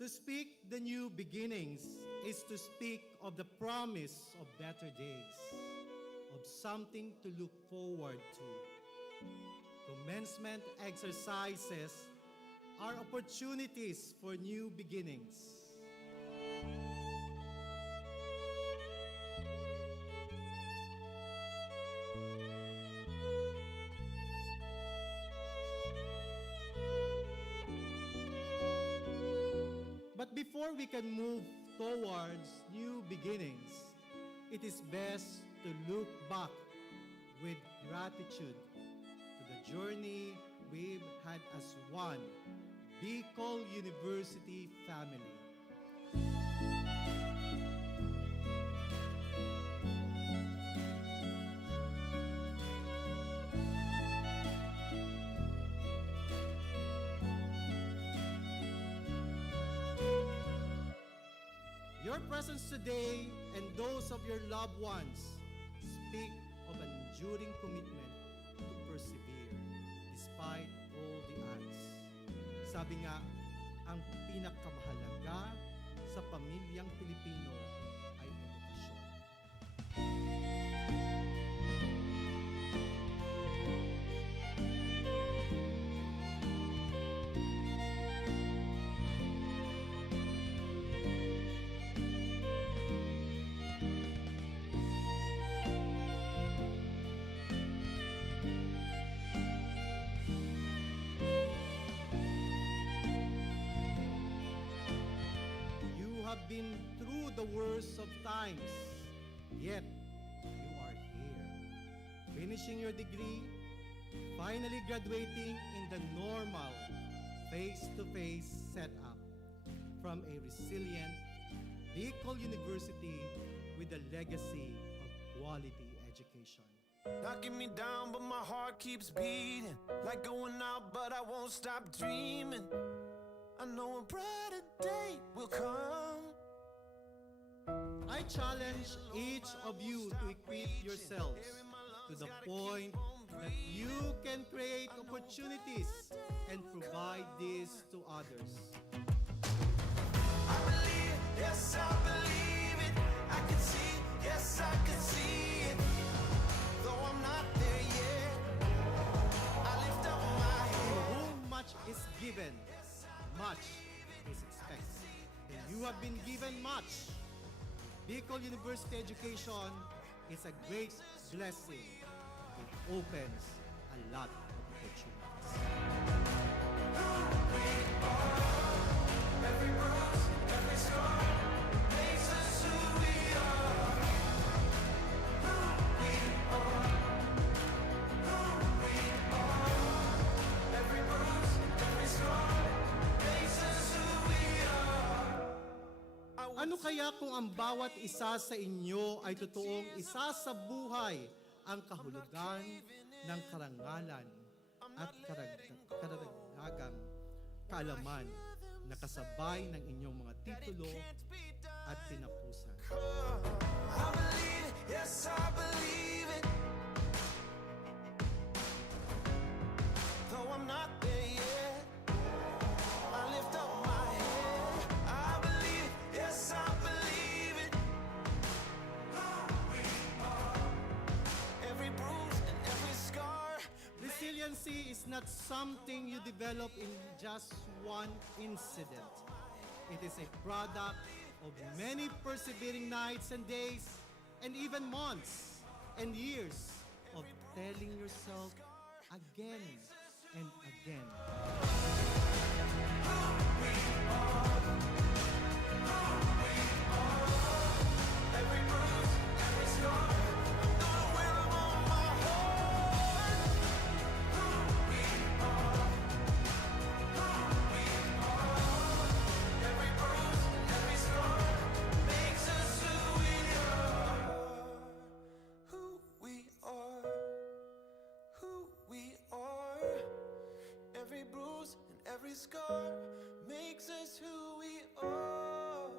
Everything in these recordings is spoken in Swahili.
To speak the new beginnings is to speak of the promise of better days, of something to look forward to. Commencement exercises are opportunities for new beginnings. But before we can move towards new beginnings, it is best to look back with gratitude to the journey we've had as one Bicol University family. Your presence today and those of your loved ones speak of an enduring commitment to persevere despite all the odds. Sabi nga, ang pinakamahalaga sa pamilyang Pilipino ay edukasyon. Have been through the worst of times, yet you are here, finishing your degree, finally graduating in the normal face-to-face setup from a resilient Bicol University with a legacy of quality education. Knocking me down, but my heart keeps beating. Like going out, but I won't stop dreaming. I know a brighter day will come. I challenge each of you to equip yourselves to the point that you can create opportunities and provide this to others. I believe, yes, I believe it. I can see, yes, I can see it. Though I'm not there yet, I lift up my To head. whom much is given, much is expected. And you have been given much. Bicol University education is a great blessing. It opens a lot of opportunities. Every bruise, every scar makes us who we are. Who we are. Who we are. Every bruise, every scar makes us who we are. Ano kaya kung ang bawat isa sa inyo ay totoong isa sa buhay ang kahulugan ng karangalan at karagdagang kaalaman na kasabay ng inyong mga titulo at tinapusan? I believe it, yes, I believe it. Though I'm not there yet, I lift up my head. I believe it, yes, I believe it. Every bruise and every scar. Resiliency is not something you develop in just one incident. It is a product of many persevering nights and days, and even months and years of telling yourself again and again. Every bruise, every scar. I'm gonna wear 'em on my heart. Who we are. Who we are. Every bruise, every scar makes us who we are. Who we are. Who we are. Every bruise and every scar makes us who we are.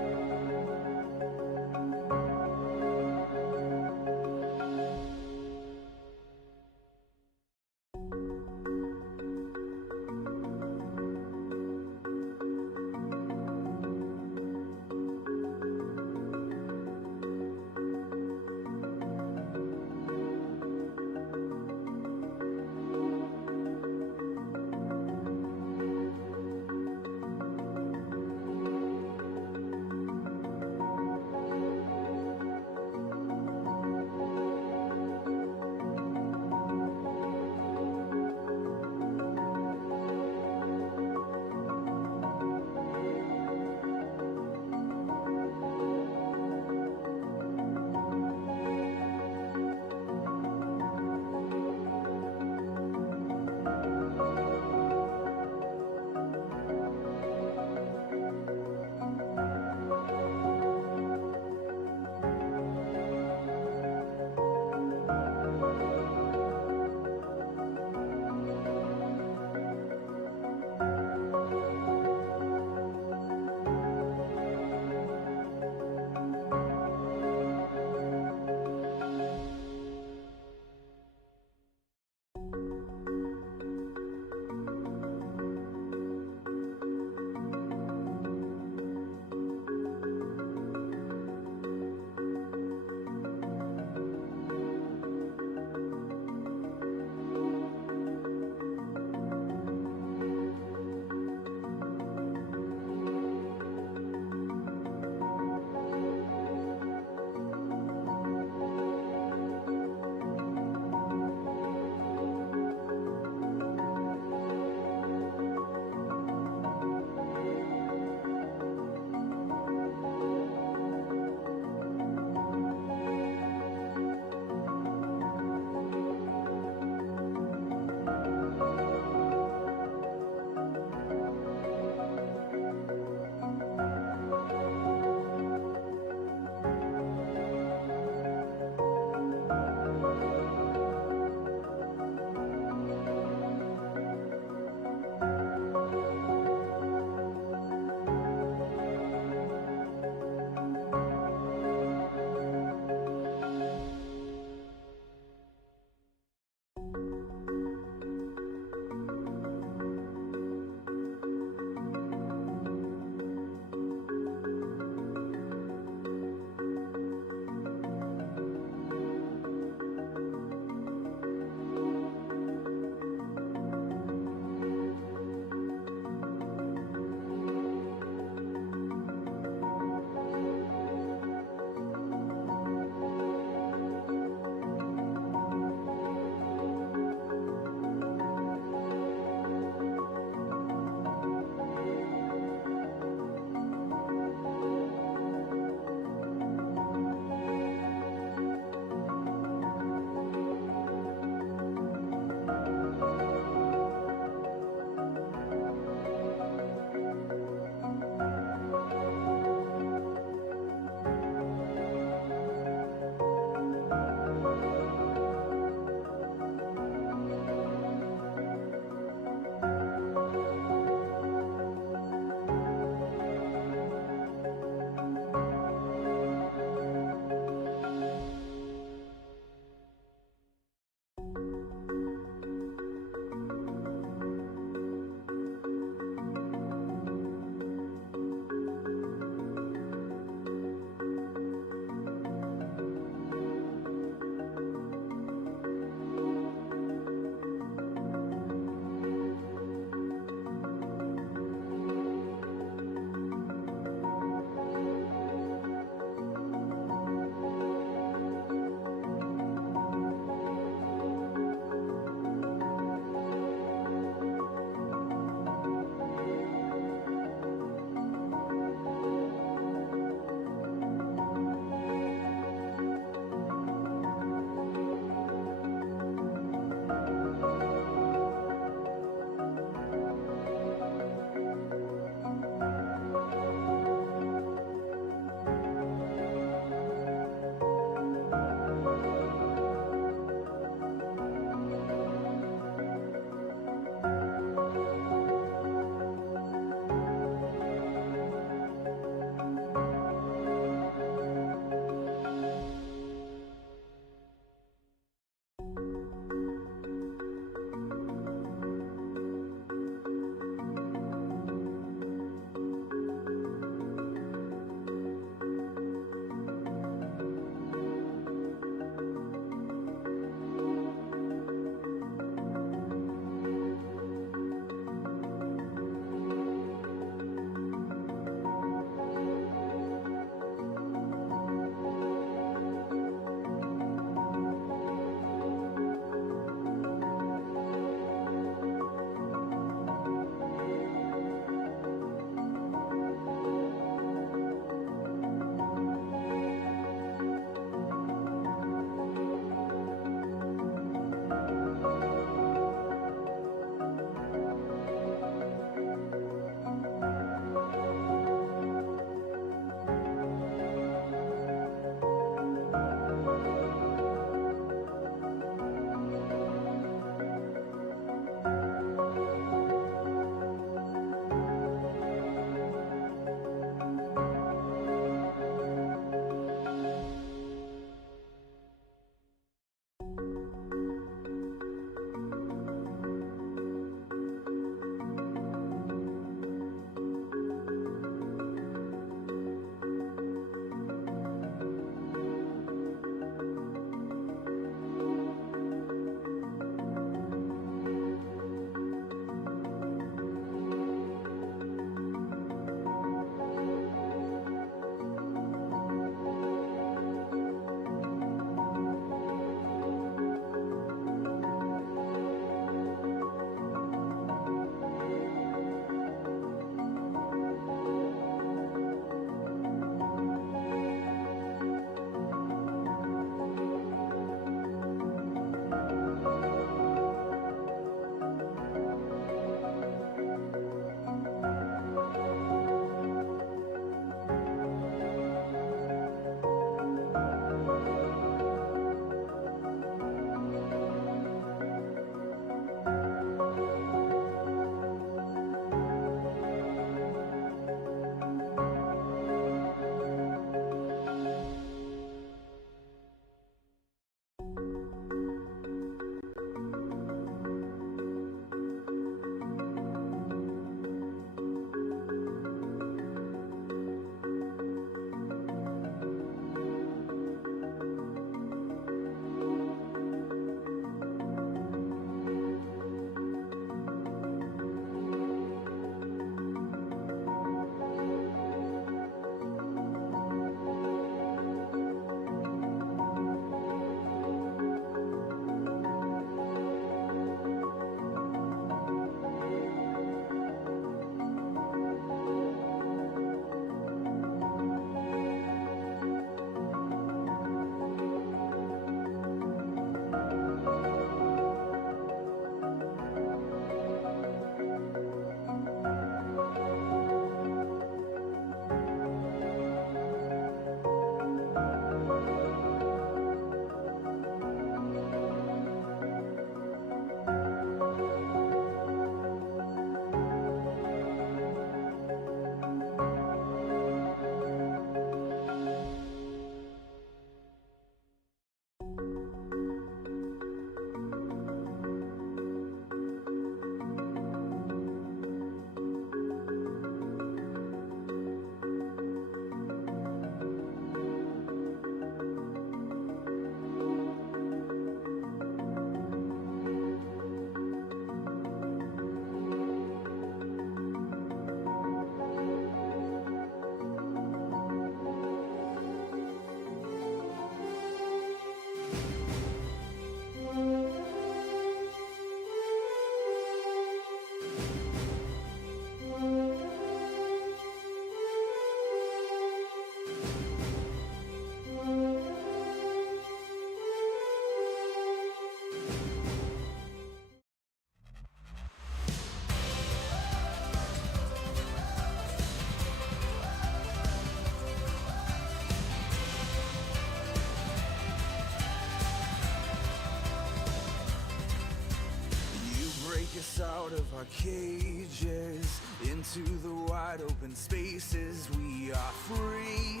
our cages into the wide open spaces. We are free,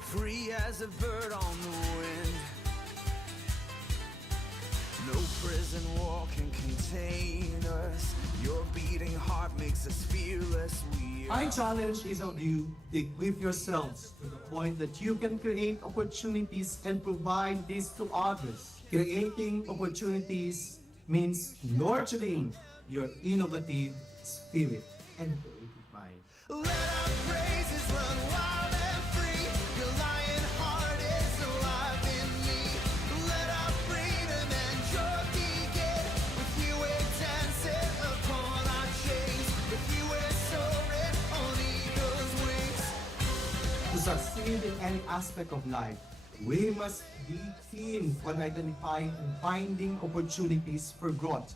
free as a bird on the wind. No prison wall can contain us. Your beating heart makes us fearless. My challenge is of you to equip yourselves to the point that you can create opportunities and provide this to others. Creating opportunities means nurturing your innovative spirit and creative mind. Let our praises run wild and free. Your lion heart is alive in me. Let our freedom and joy begin. With you we're dancing upon our chains. With you we're soaring on eagle's wings. To succeed in any aspect of life, we must be keen on identifying and finding opportunities for growth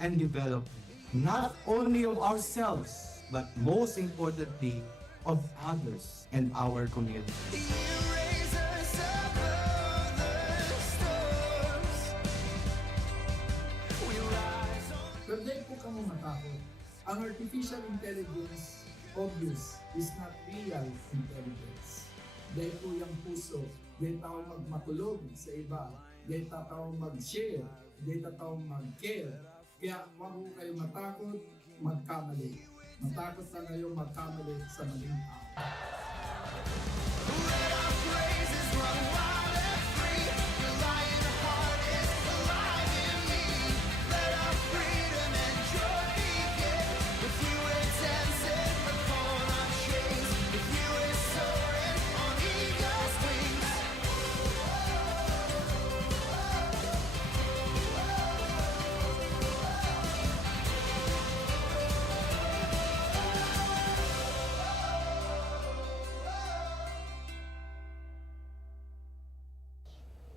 and development, not only of ourselves, but most importantly, of others and our community. You raise us above the storms. We rise on. Pwede po kamo matakot. Ang artificial intelligence, obvious, is not real intelligence. Dahil po yung puso, dahil tao magmatulog sa iba, dahil tao mag-share, dahil tao mag-care. Kaya huwag po kayo matakot, magkamali. Matakot na kayo magkamali sa maling tao. Let our praises run wild and free. Your lion heart is alive in me. Let our freedom and joy begin. With you we're dancing upon our chains. With you we're soaring on eagle's wings.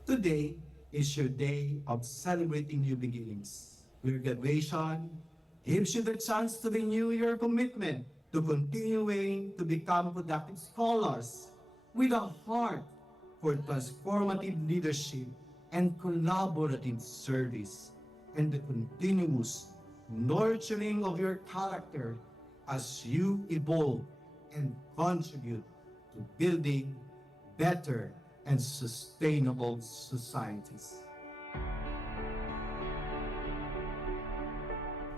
Today is your day of celebrating new beginnings. Your graduation gives you the chance to renew your commitment to continuing to become productive scholars with a heart for transformative leadership and collaborative service, and the continuous nurturing of your character as you evolve and contribute to building better and sustainable societies.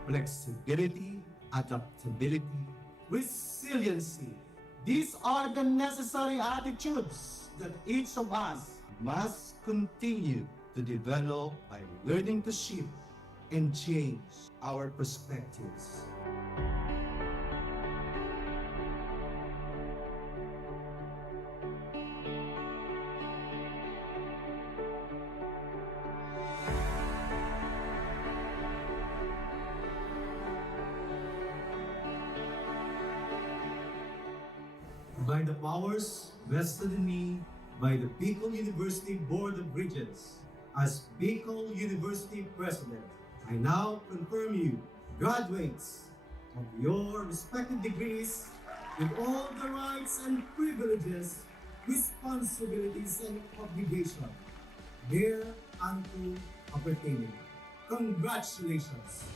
Flexibility, adaptability, resiliency. These are the necessary attitudes that each of us must continue to develop by learning to shift and change our perspectives. By the powers vested in me by the Bicol University Board of Regents, as Bicol University President, I now confirm you graduates of your respective degrees with all the rights and privileges, responsibilities, and obligations thereunto appertaining. Congratulations!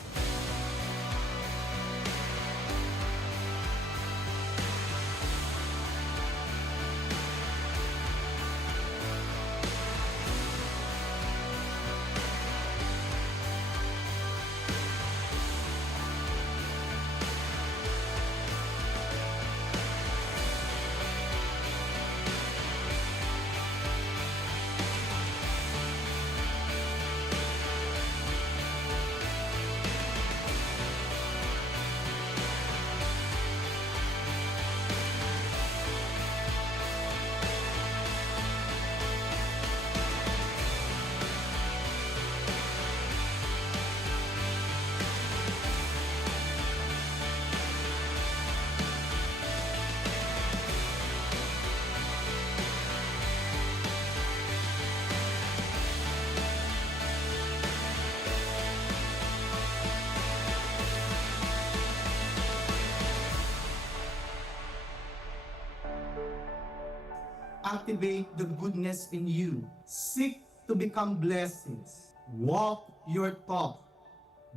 Activate the goodness in you. Seek to become blessings. Walk your talk.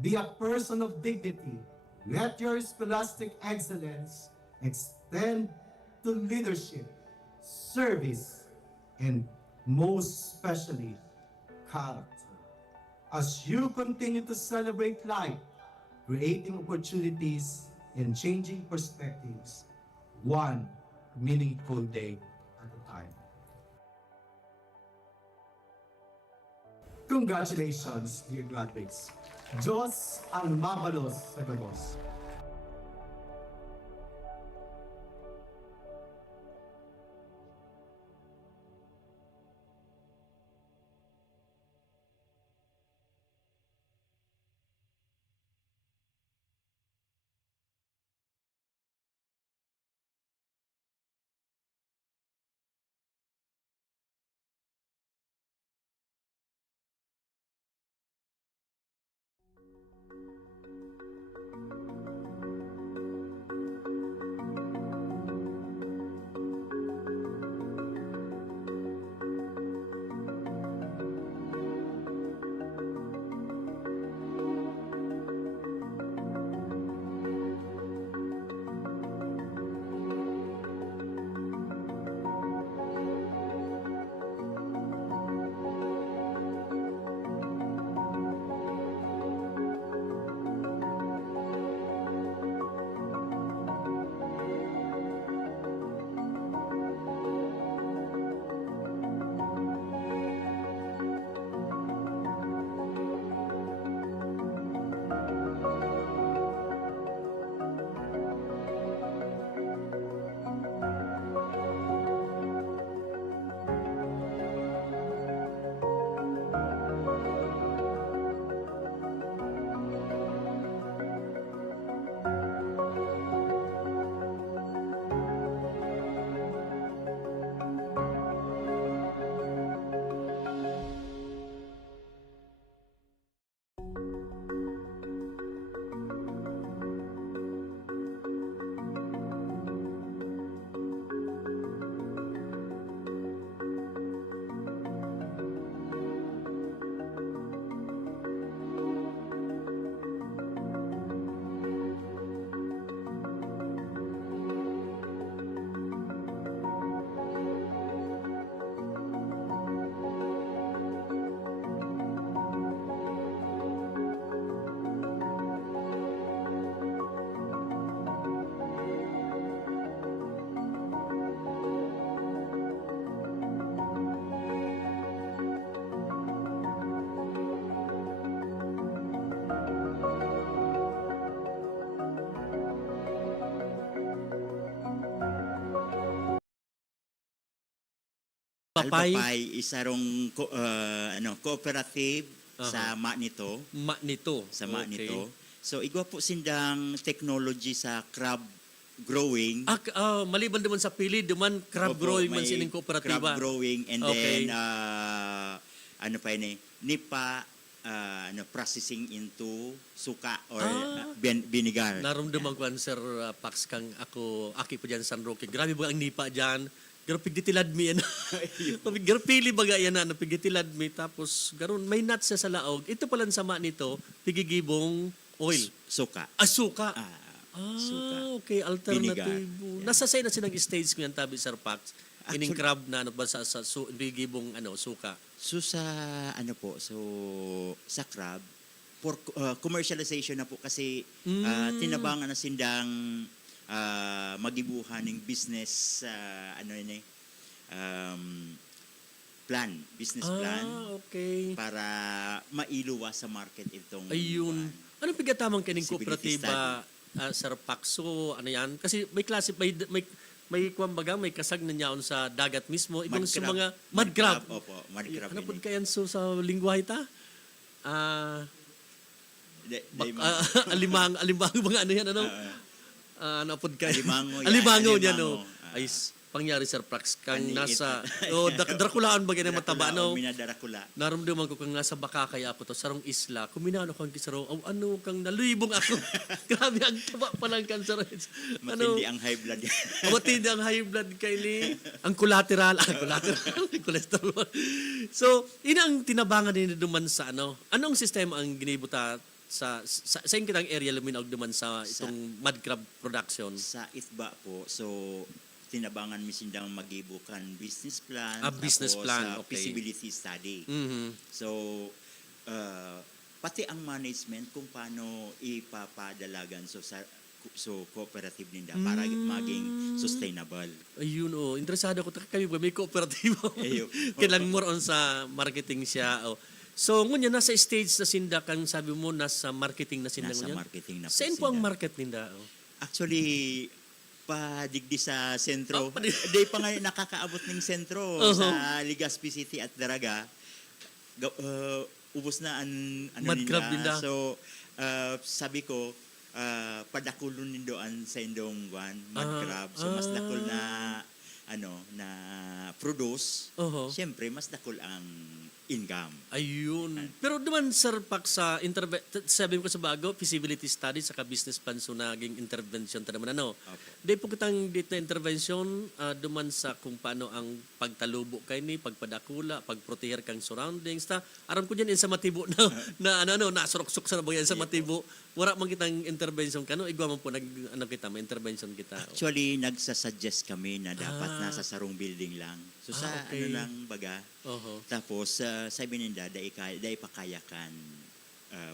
Be a person of dignity. Let your scholastic excellence extend to leadership, service, and most especially, character. As you continue to celebrate life, creating opportunities and changing perspectives, one meaningful day at a time. Congratulations, dear graduates. Diyos ang mabalos sa gabos. Papay, Alpapay is arong cooperative sa Manito, nito. sa Okay. Manito. So igwa po sindang technology sa crab growing. Maliban naman sa pili, duman crab Opo, growing man may sining kooperatiba. Crab growing and Okay. then nipa processing into suka or vinegar. Naramdaman ko Sir Pax kang aki pa dyan San Roque. Grabe ba ang nipa dyan? Garo pigditilad mi yan. Garo pili baga yan na pigditilad mi tapos garon may nuts sa laog. Ito pala sama nito, pigigibong oil. Suka. Suka. Suka. Okay, alternative. Vinegar. Nasa say na sinang stage ko yan tabi Sir Pax. Ining crab na pigigibong suka. So sa sa crab for commercialization na po kasi tinabangan na sindang magibuhan ng business business plan Okay. para mailuwa sa market itong Ayun. Ano pigatamang kaning Feasibility kooperatiba, Sir Paxo, ano yan? Kasi may klase, may kumbaga, may kasag na niyaon sa dagat mismo. Ibang sa mga mud crab. Opo, mud crab. Ano po kayan sa lingwahe ta? Alimang mga ano yan, ano? Ano po kayo? Alimango yan, Alimango niya, alimango. no? Ay, pangyari Sir Pax, kang Paniit. nasa, Draculaan ba ganyan mataba, no? Minadarakula. Naramdaman ko kang nasa baka kaya po to sarong isla. Kuminano kang kisaro, ano kang nalibong ako. Grabe ang taba pa lang kan saro. Matindi ang high blood yan. Matindi ang high blood kay ni ang collateral, cholesterol. So, ina ang tinabangan din duman sa ano. Anong sistema ang ginibuta sa yung kitang area luminaw duman sa itong mud crab production. Sa ITBA po, so tinabangan mi sindang magibukan business plan. Business tapos, plan, okay. feasibility study. Mhm. So, pati ang management kung paano ipapadalagan so cooperative ninda para maging sustainable. Ayun interesado ko kayo ba may kooperatibo. Ayun. Kailang more on sa marketing siya. So ngunya nasa stage na sinda kang sabi mo nasa marketing na sinda Nasa ngunya. marketing na po Saan po ang sila. market ninda? Actually, padigdi sa sentro. Oh, Di pa nga nakakaabot ng sentro sa Legazpi City at Daraga. Ubos na ano Mud crab ninda. So, sabi ko, padakulon nindoan sa indong mud crab. So, mas dakol na na produce. Siyempre, mas dakol ang income. Ayun. Pero duman sir pak sa sabi ko sa bago feasibility study sa business plan so naging intervention ta naman Opo. Di po kitang dito na intervention duman sa kung paano ang pagtalubo kay ni pagpadakula, pagproteher kang surroundings ta. Aram ko diyan sa matibo na nasurok-suk sa bagay sa matibo. Wala man kitang intervention kano igwa man po kita may intervention kita. Actually, nagsasuggest kami na dapat nasa sarong building lang. So, sa okay. lang baga. Tapos, sabi ninda, dahil pakayakan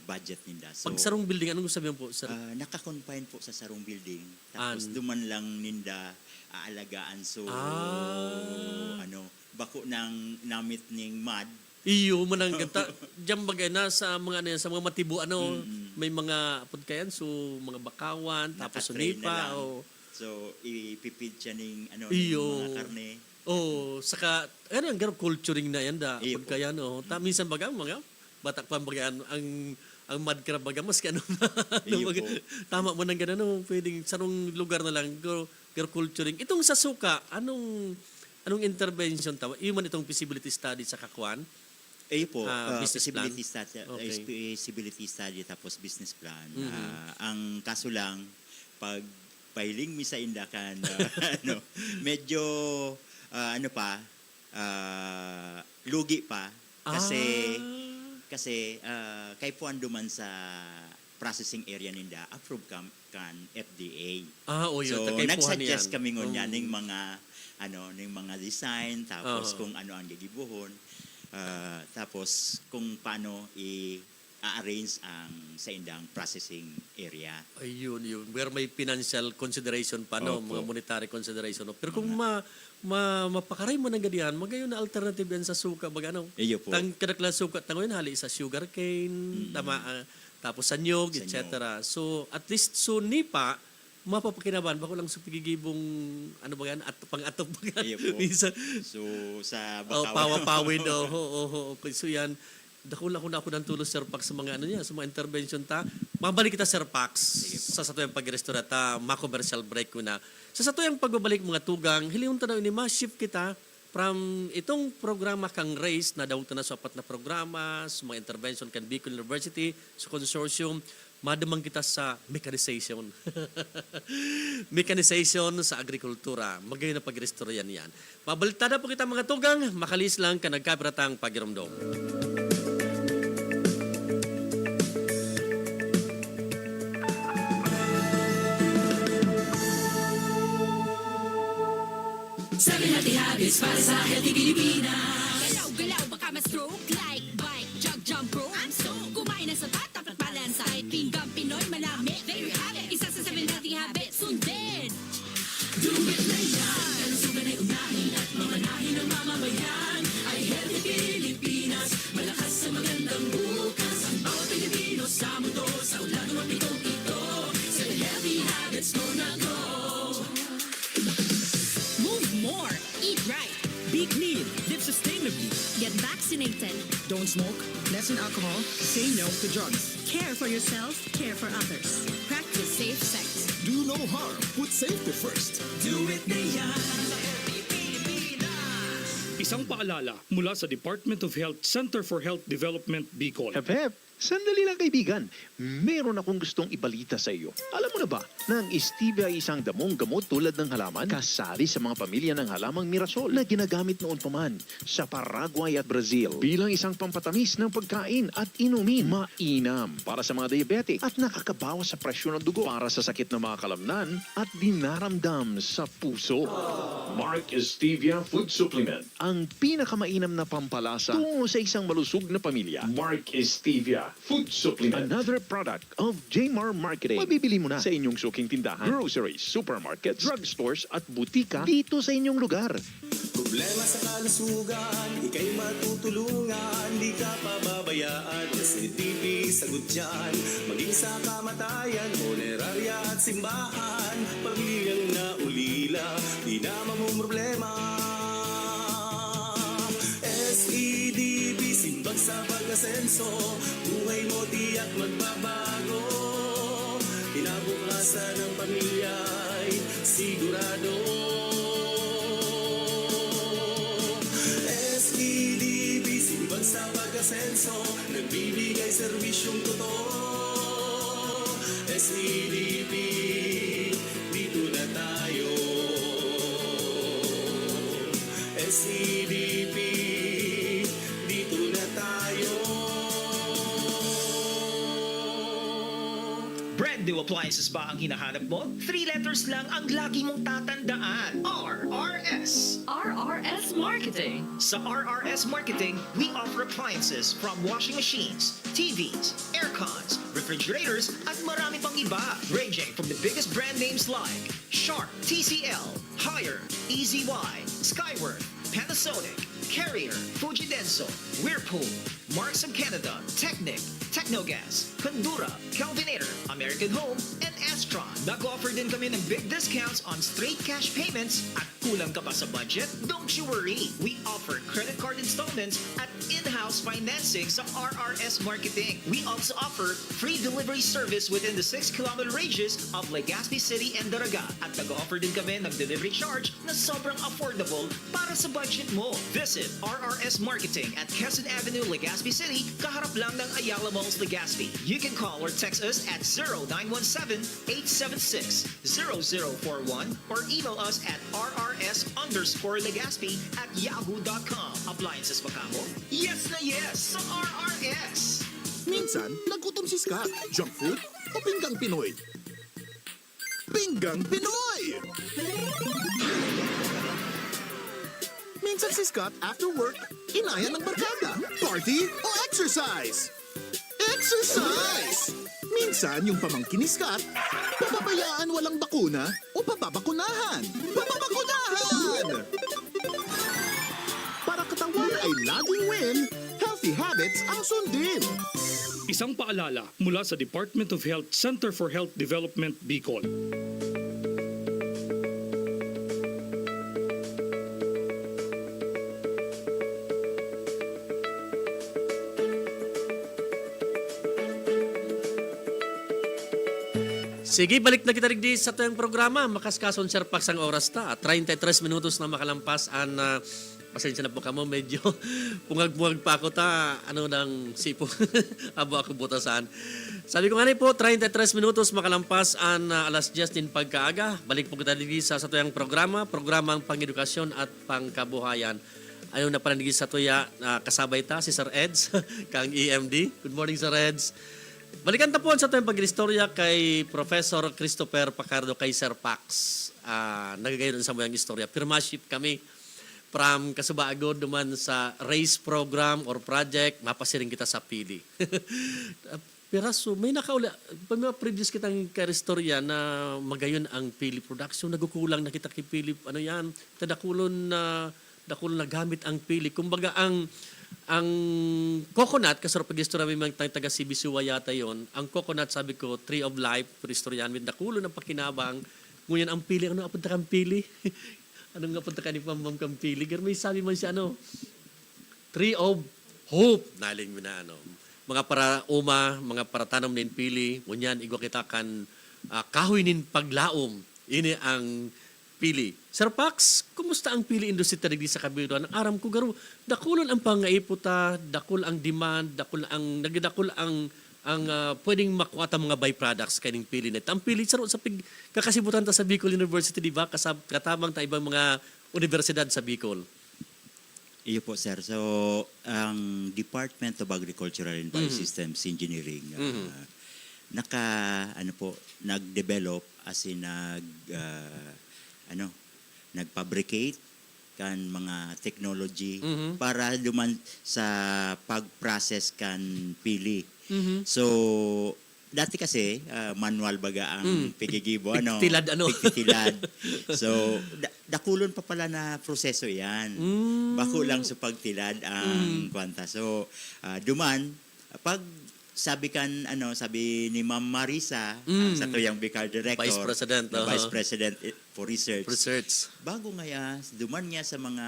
budget ninda. So, Pag sarong building anong sabihin po sir? nakakonfine po sa sarong building. Tapos, duman lang ninda aalagaan. So, bako ng namit ning mud. Iyo manang gata diyan bagay na sa mga sa mga matibo may mga pudkayan so mga bakawan tapos Nakatrain na sunipa lang. So, ipipid siya ng Iyo. mga karne. Saka ang garap culturing na yan da Iyo po. pudkayan minsan baga mga batak pa bagayan ang mud crab baga mas kano Iyo po. tama mo nang ganun pwedeng sarong lugar na lang garap culturing itong sa suka anong intervention tawa iman itong feasibility study sa kakwan. Po, Business plan? feasibility study tapos business plan. Ang kaso lang, pag pahiling mi sa Indakan, medyo, lugi pa. Kasi kay puan duman sa processing area ninda, approve kan FDA. So, nagsuggest kami ngunya ng mga design, tapos kung ano ang gigibuhon. Tapos kung paano i-arrange ang sa indang processing area. Ayun. Where may financial consideration pa, Opo. mga monetary consideration. Pero kung mapakaray mo ng ganyan, magayon na alternative yan sa suka. Iyo po. Tang kadakla suka, tangoyin hali sa sugar cane, tapos sa nyog, Sa etc. So, at least nipa, mapapakinaban bako lang sa pigigibong at pang-atog baga. Iyo po. Minsan, So sa Bakawan. pawapawid okay, so yan dakula ko na ako ng tulos Sir Pax sa mga sa mga intervention ta. Mabalik kita Sir Pax sa satuyang pagrestora ta, ma-commercial break ko na. Sa satuyang pagbabalik mga tugang, hiliyon ta daw ini ma-shift kita from itong programa kang race na daw na sa apat na programa, sa mga intervention kan Bicol University, sa consortium, madamang kita sa mechanization. Mechanization sa agrikultura. Magayon na pagrestoryan yan. Mabalitada po kita mga tugang, makalis lang ka nagkabiratang pagirumdom. Seven healthy habits para sa healthy Pilipinas. Galaw-galaw baka ma-stroke like bike, jog, jump rope. I'm so kumain na sapat, dapat balance ay pinggang Pinoy malami. There you have it, isa sa 7 healthy habits, sundin. Do it na yan. Kalusugan ay unahin at mamanahin ng mamamayan. Ay healthy Pilipinas, malakas sa magandang bukas. Ang bawat Pilipino sa mundo, sa ulan ng pitong ito. 7 healthy habits mo na go. Move more, eat right. Be clean, live sustainably. Get vaccinated. Don't smoke, lessen alcohol, say no to drugs. Care for yourself, care for others. Practice safe sex. Do no harm. Put safety first. Do it na yan. Isang paalala mula sa Department of Health Center for Health Development Bicol. Hep, hep. Sandali lang kaibigan, meron akong gustong ibalita sa iyo. Alam mo na ba na ang stevia ay isang damong gamot tulad ng halaman kasali sa mga pamilya ng halamang mirasol na ginagamit noon pa man sa Paraguay at Brazil bilang isang pampatamis ng pagkain at inumin. Mainam para sa mga diabetic at nakakabawas sa presyon ng dugo para sa sakit ng mga kalamnan at dinaramdam sa puso. Mark Stevia Food Supplement. Ang pinakamainam na pampalasa tungo sa isang malusog na pamilya. Mark Stevia Food Supplement. Another product of Jmar Marketing. Mabibili mo na sa inyong suking tindahan, groceries, supermarkets, drugstores at butika dito sa inyong lugar. Problema sa kalusugan, ika'y matutulungan, di ka pababayaan. SCTV, sagot dyan, maging sa kamatayan, honerarya at simbahan, pamilyang naulila, di na mamumroblema. SEDB, simbag sa pag-asenso, buhay mo tiyak magbabago. Kinabukasan ng pamilya'y sigurado. SEDB, simbag sa pag-asenso, nagbibigay serbisyong totoo. SEDB, dito na tayo. SEDB, dito na tayo. Brand new appliances ba ang hinahanap mo? 3 letters lang ang lagi mong tatandaan. RRS. RRS Marketing. Sa RRS Marketing, we offer appliances from washing machines, TVs, aircons, refrigerators, at marami pang iba. Ranging from the biggest brand names like Sharp, TCL, Haier, EZY, Skyworth, Panasonic, Carrier, Fujidenso, Whirlpool, Marks of Canada, Technic, Technogas, Condura, Calvinator, American Home, and Astron. Nag-offer din kami ng big discounts on straight cash payments at kulang ka pa sa budget? Don't you worry! We offer credit card installments at in-house financing sa RRS Marketing. We also offer free delivery service within the 6-kilometer radius of Legazpi City and Daraga. At nag-offer din kami ng delivery charge na sobrang affordable para sa budget mo. Visit RRS Marketing at Quezon Avenue, Legazpi City, kaharap lang ng Ayala Malls, Legazpi. You can call or text us at 0917-876-0041 or email us at rrs_Legazpi@yahoo.com. Appliances ba kamo? Yes na yes sa RRS! Minsan, nagutom si Scott. Junk food o pinggang Pinoy? Pinggang Pinoy! Minsan si Scott after work, inaya ng barkada. Party o exercise? Exercise! Minsan yung pamangkin ni Scott, papabayaan walang bakuna o pababakunahan. Pababakunahan! Para katawan ay laging win, healthy habits ang sundin. Isang paalala mula sa Department of Health Center for Health Development, Bicol. Sige, balik na kita rigdi sa tuyang programa. Makaskason Sir Pax ang oras ta. 33 minutos na makalampas. Pasensya na po kamo, medyo pungag-pungag pa ako ta. Ano nang sipo? Abo ako butasan. Sabi ko nga po, 33 minutos makalampas alas 10 din pagkaaga. Balik po kita rigdi sa tuyang programa. Programang pang-edukasyon at pangkabuhayan. Ayaw na pala rigdi sa tuya kasabay ta si Sir Eds, kang EMD. Good morning, Sir Eds. Balikan tapon sa tuyong pag-istorya kay Professor Christopher Pacardo kay Sir Pax. Nagagayon sa mayang istorya. Firmaship kami from Kasubagod duman sa race program or project. Mapasiring kita sa pili. Piraso, may nakaula. May previous kitang karistorya na magayon ang pili production. Nagukulang na kita kay pili. Ano yan? Dakulon na gamit ang pili. Kumbaga ang coconut, kasarap pag-istorya may mga taga CBC yata yon. Ang coconut, sabi ko, tree of life, per-istoryan, with nakulo ng pakinabang. Ngunyan ang pili, ano apunta kang pili? Anong apunta ka ni Pambam kang pili? Pero may sabi man siya, tree of hope. Naling mo na, mga para mga para tanom nin pili. Ngunyan, igwa kita kan kahoy nin paglaom. Ini ang pili. Sir Pax, kumusta ang pili industry tadi sa Kabiruan? Aram ko garo, dakulon ang pangaiputa, dakol ang demand, nagdakol ang pwedeng makuha ta mga byproducts kaning pili net. Ang pili saro sa kakasibutan ta sa Bicol University, di ba? Katamang ta ibang mga universidad sa Bicol. Iyo po, sir. So, ang Department of Agricultural and Biosystems Engineering, nag-develop as in nag-fabricate kan mga technology para duman sa pag-process kan pili. So, dati kasi manual baga ang pigigibo, pigtitilad. So, dakulon pa pala na proseso 'yan. Bako lang sa pagtilad ang kwanta. So, duman pag sabi ni Ma'am Marisa, sa tuyang Bicol Director, Vice President, Vice President for Research. Bago Bago duman niya sa mga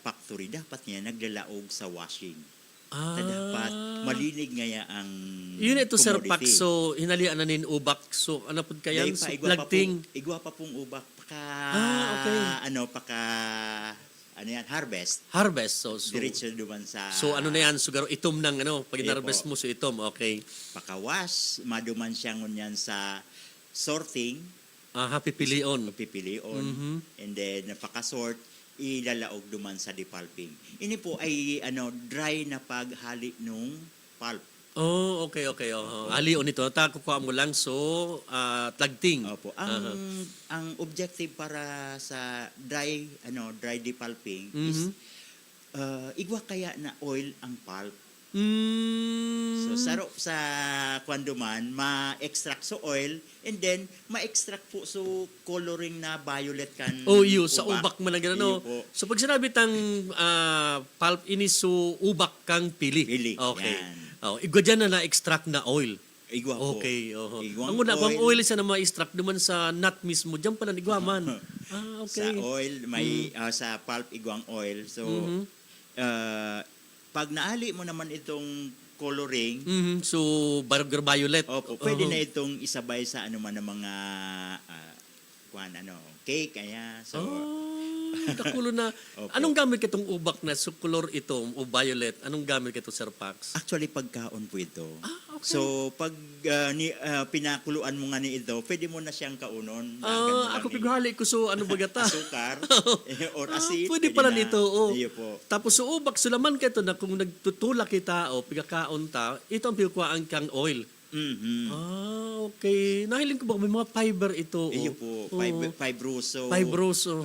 factory, dapat niya naglalaog sa washing. Dapat malinig ngaya ang yun ito, Sir commodity. Pax. So, hinalian na nin ubak. So, ano po kayan? Dahil pa, So, igwa igwa pa pong ubak. Harvest. harvest. So, Diretso duman sa... so ano na yan? So, garo itom ng pag Iya inarvest po. mo, so itom. Okay. Pakawas, maduman siya ngunyan sa sorting, Happy pilion. pipilion, and then napakasort, ilalaog duman sa depulping. Ini po ay dry na paghali nung pulp. Oh, okay. Alion ito. Kukuha mo lang. So, tagting. Opo. Ang objective para sa dry depulping is igwa kaya na oil ang pulp. So sa kwanduman ma-extract so oil and then ma-extract po so coloring na violet kan Sa ubak mo lang gano'n. So pag sinabi tang pulp ini so ubak kang pili. Okay. Yan. Igwa dyan na extract na oil. Igwa po. Okay. Igwang Ang una bang oil sa na ma-extract duman sa nut mismo. Diyan pala igwaman. Okay. Sa oil may sa pulp igwang oil. So pag naali mo naman itong coloring, So, violet. pwede na itong isabay sa ng mga cake kaya. So Dakulo na. Anong gamit kitong ubak na so color ito o violet? Anong gamit kito, Sir Pax? actually pagkaon po ito. Okay. So pag pinakuluan mo nga ni ito, pwede mo na siyang kaunon. Ako pighali ko so ano bagata? Asukar or asin. Pwede pala na. nito. Iyo po. Tapos so ubak sulaman ka ito na kung nagtutulak kita o pigakaon ta, ito ang pikuhaan kang oil. Okay. Nahiling ko ba may mga fiber ito? Iyo po. Fibroso. Fibroso.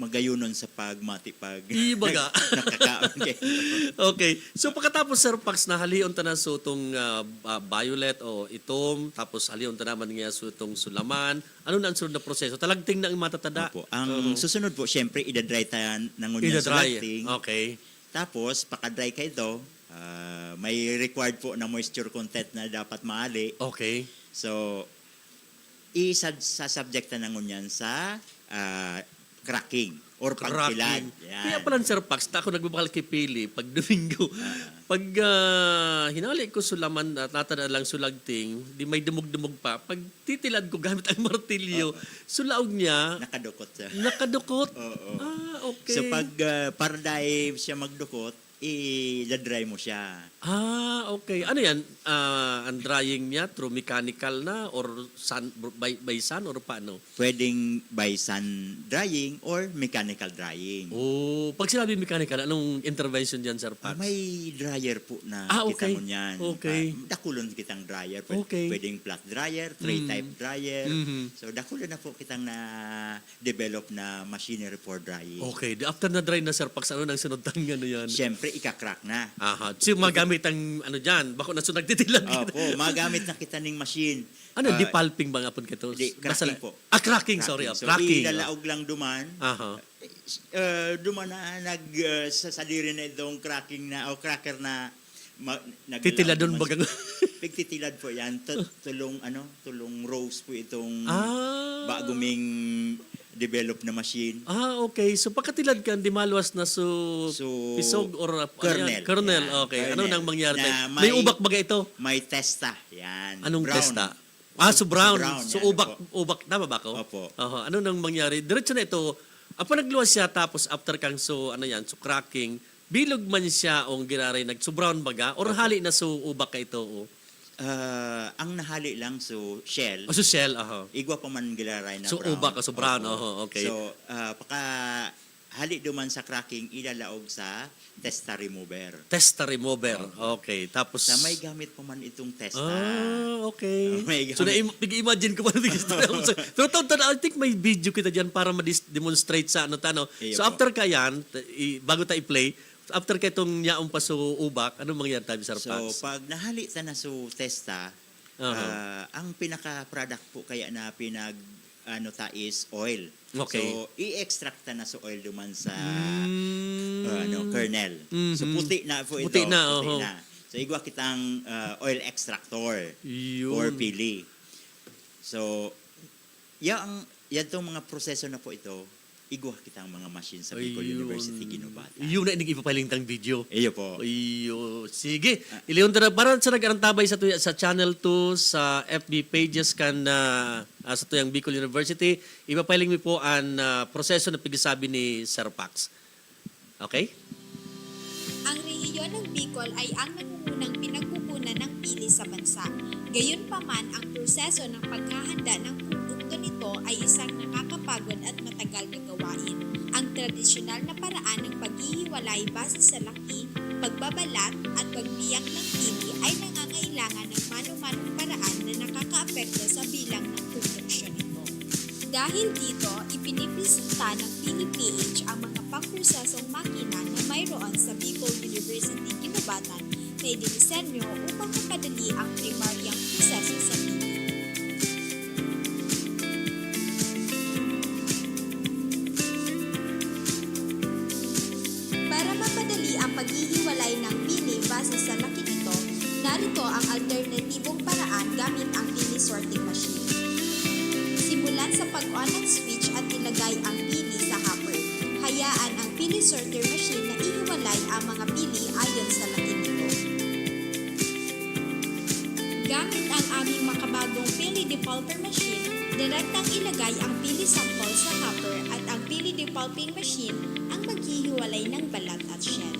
Magayunon sa pagmati Ibaga. nakakaon kayo. Okay. So pagkatapos, Sir Pax, nahalion ta na so itong violet o itom, tapos halion ta naman nga so itong sulaman. Ano na ang sunod na proseso? Talagting na ang matatada. Opo. Ang susunod po, syempre, idadry tayo ng ngunyan sa lagting. Okay. Tapos, pakadry ka ito, may required po na moisture content na dapat maali. Okay. So, sasubjecta ng ngunyan sa cracking or pagtilad. Yan. Kaya pala, Sir Pax, ako nagbabakal kay Pili pag Domingo. Pag hinali ko sulaman at natada lang sulagting, di may dumog-dumog pa. Pag titilad ko gamit ang martilyo, sulaog niya, Nakadukot siya. nakadukot. Oo. Okay. So, pag para dahil siya magdukot, i-dry mo siya. Okay. Ano yan? Ang drying niya through mechanical na or by sun or paano? Pwedeng by sun drying or mechanical drying. Pag sinabi mechanical, anong intervention dyan, Sir Pax? May dryer po na okay. kita mo niyan. Okay. Dakulon kitang dryer. Okay. Pwedeng flat dryer, tray-type dryer. So, dakulon na po kitang na-develop na machinery for drying. Okay. After na dry na, Sir Pax, ano nang sunod tang ano yan? Siyempre, ika-crack na. So, magamit ang ano dyan, bako na so nagtitilag. Opo, magamit na kita ng machine. Ano, dipalping ba nga po kito? Cracking po. Cracking, sorry. So, Cracking. ilalaog lang duman. Duman na sasadiri na itong cracking na, o cracker na Titiladon bagang. Pigtitilad po yan. Tulong rose po itong baguming develop na machine. Okay. So pagkatilad ka, di maluwas na so pisog or kernel. Kernel. Yan, Okay. kernel. Ano nang mangyari? Na May ubak baga ito? May testa. Yan. Anong brown. testa? So brown. So yan, ubak tama ba ako? Opo. Ano nang mangyari? Diretso na ito. Nagluwas siya tapos after kang so cracking, bilog man siya ong giraray so brown baga or hali na so ubak ka ito. Ang nahali lang so shell. So shell, Igwa pa man gilaray na So brown. ubak so brown, okay. So paka hali duman sa cracking ilalaog sa testa remover. Testa remover. Okay. Tapos Sa may gamit pa man itong testa. Okay. May So imagine ko pa Pero I think may video kita diyan para ma-demonstrate sa ano. Iyo So po. after ka yan, bago tayo i-play, after ka itong nyaong pa so ubak, ano mangyayari tayo, Sir So Pax? pag nahali ta na so testa, ang pinaka-product po kaya na is oil. Okay. So i-extract ta na sa oil duman sa kernel. So puti na po ito. Puti na, So igwa kitang oil extractor Yun. or pili. So yan tong mga proseso na po ito, igwa kitang mga machine sa Bicol Ayun. University Ginobatan. Yun na ipapaling tang video. Iyo po. Iyo. Sige. Iliyon ta na para sa nag-arantabay sa channel 2 sa FB pages kan sa tuyang Bicol University. Ipapaling mi po ang proseso na pagsasabi ni Sir Pax. Okay? Ang rehiyon ng Bicol ay ang nangungunang pinagkukunan ng pili sa bansa. Gayunpaman, ang proseso ng paghahanda ng produkto nito ay isang nakakapagod at matagal na gawain. Ang tradisyonal na paraan ng paghihiwalay base sa laki, pagbabalat at pagbiyak ng pili ay nangangailangan ng mano-manong paraan na nakakaapekto sa bilang ng produksyon nito. Dahil dito, ipinipresenta ng PhilPH ang mga pangprosesong makina na mayroon sa Bicol University Ginobatan na idinisenyo upang mapadali ang primaryang proseso sa pili. Para mapadali ang paghihiwalay ng pili base sa laki nito, narito ang alternatibong paraan gamit ang pili sorting machine. Simulan sa pag-on ng switch at ilagay ang pili sa hopper. Hayaan ang pili sorter machine na ihiwalay ang mga pili ayon sa laki nito. Gamit ang aming makabagong pili depulper machine, direktang ilagay ang pili sample sa hopper at ang pili depulping machine ang maghihiwalay ng balat at shell.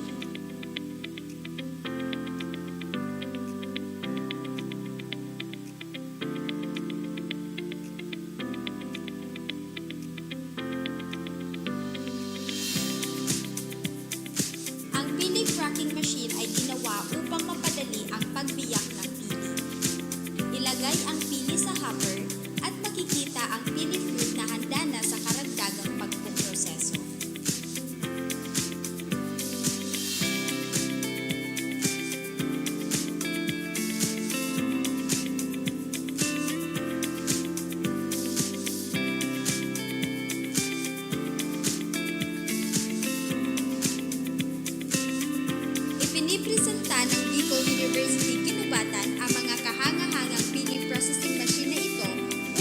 Ang pili cracking machine ay ginawa upang mapadali ang pagbiyak ng pili. Ilagay ang pili sa hopper at makikita ang pili fruit na handa na sa karagdagang pagpuproseso. Ipinipresenta ng Bicol University Ginobatan ang mga kahanga-hangang pili processing machine na ito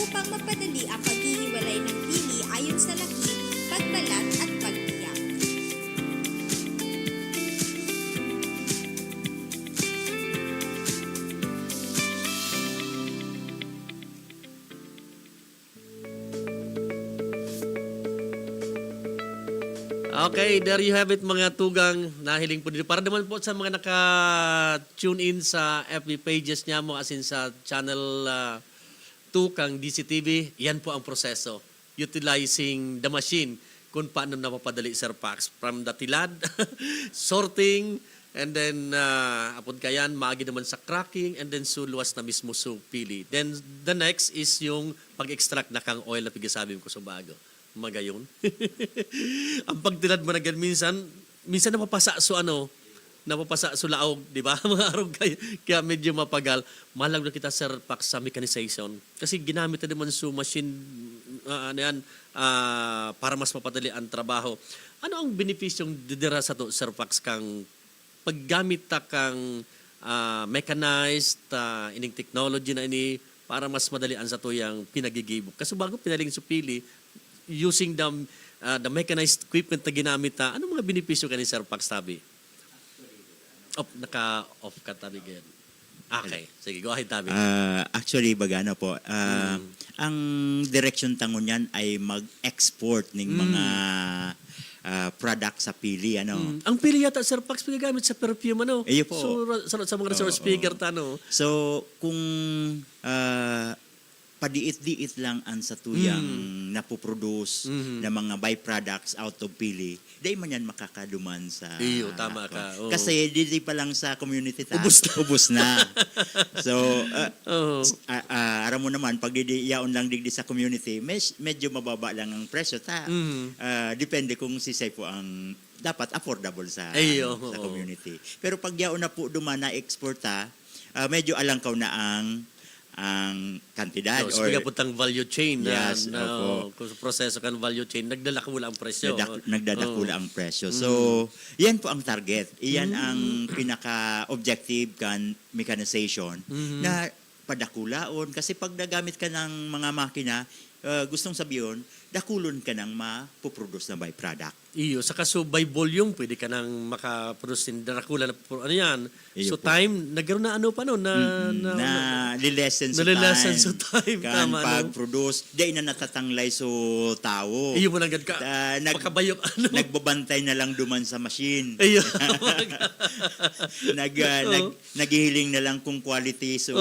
upang mapadali ang paghihiwalay ng pili ayon sa laki, pagbalat at pagbiyak. Okay, there you have it mga tugang nahiling po dito. Para naman po sa mga naka-tune in sa FB pages niya mo as in sa channel 2 kang DCTV, yan po ang proseso. Utilizing the machine kung paano napapadali, Sir Pax. From the tilad, sorting, and then apod kayan, maagi naman sa cracking, and then suluwas na mismo sa pili. Then the next is yung pag-extract na kang oil na pigasabi ko sa bago. Magayon. Ang pagtilad mo na gan minsan napapasa so laog, di ba? Mga araw kaya medyo mapagal. Malag na kita, Sir Pax, sa mechanization. Kasi ginamit na naman so machine para mas mapadali ang trabaho. Ano ang benepisyong didira sa to, Sir Pax, kang paggamit ta kang mechanized ining technology na ini para mas madali ang sa tuyang pinagigibok. Kasi bago pinaling supili, using the mechanized equipment na ginamit ano mga benepisyo ka ni Sir Pax tabi? Naka-off ka tabi ganyan. Okay. Sige, go ahead, Tabi. Actually, baga ano po, ang direction tangon yan ay mag-export ng mga product sa pili. Ano. Ang pili yata, Sir Pax, pinagamit sa perfume, ano? Iyo po. So, sa mga resource speaker, tano. So, kung padiit-diit lang ang satuyang napoproduce na mga byproducts out of pili, di man yan makakaduman sa... Iyo, tama ka. Oo. Kasi di pa lang sa community ta, Ubus na. ubus na. So, Oo. aram mo naman, pag yaon lang digdi sa community, medyo mababa lang ang presyo ta. Depende kung si po ang dapat affordable sa Iyo, sa oo. community. Pero pag yaon na po duman na export ta, medyo alangkaw na ang kantidad. So, speaking po tang value chain Yes, na opo. kung sa proseso kan value chain, nagdalakula ang presyo. Nagdadakula ang presyo. So, yan po ang target. Iyan ang pinaka-objective kan mechanization na padakulaon. Kasi pag nagamit ka ng mga makina, gustong sabihin, dakulon ka ng mapuproduce na byproduct. Iyo, saka so by volume, pwede ka nang makaproduce in Dracula na ano yan. Iyo So po. time, nagkaroon na ano pa no, Na lilesen sa nalilesen time. sa time, Kan tama, no? pag-produce, di na natatanglay so tao. iyo mo na agad ka, makabayok ano. Nagbabantay na lang duman sa machine. Iyo. Naghihiling na lang kung quality so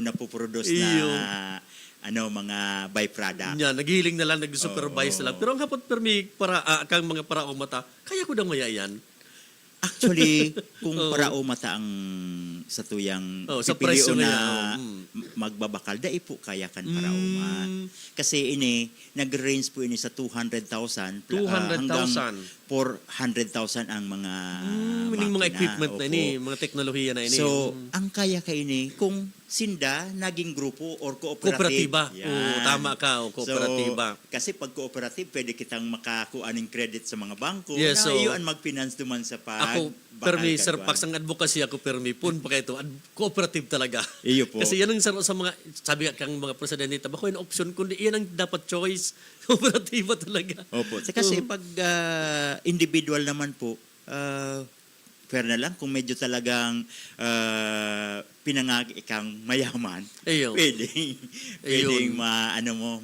napoproduce Iyo. na mga byproduct. Yan, naghihiling na lang, nag-supervise na lang. Pero ang hapot permi, para, kang mga paraong mata, kaya ko dang maya yan. Actually, kung para mata ang sa tuyang sa pipiliu presyo na na, magbabakal, dai po kaya kan para Kasi ini, nag-range po ini sa 200,000 hanggang 400,000 ang mga Mining mga makina. equipment na Opo. ini, mga teknolohiya na ini. So, ang kaya ka ini, kung sinda, naging grupo or cooperative. Kooperatiba. Oo, tama ka, kooperatiba. So, kasi pag cooperative, pwede kitang makakuha ng credit sa mga bangko Yes, na so, iyon mag-finance duman sa Ako, permi, Sir Pax, ang advocacy ako, permi, pun pa kayo ito, cooperative talaga. Iyo po. Kasi yan ang sa mga, sabi ka kang mga presidente, bako yung option, kundi yan ang dapat choice, kooperatiba talaga. Opo. Kasi pag individual naman po, fair na lang kung medyo talagang pinangagi kang mayaman, Iyo. pwedeng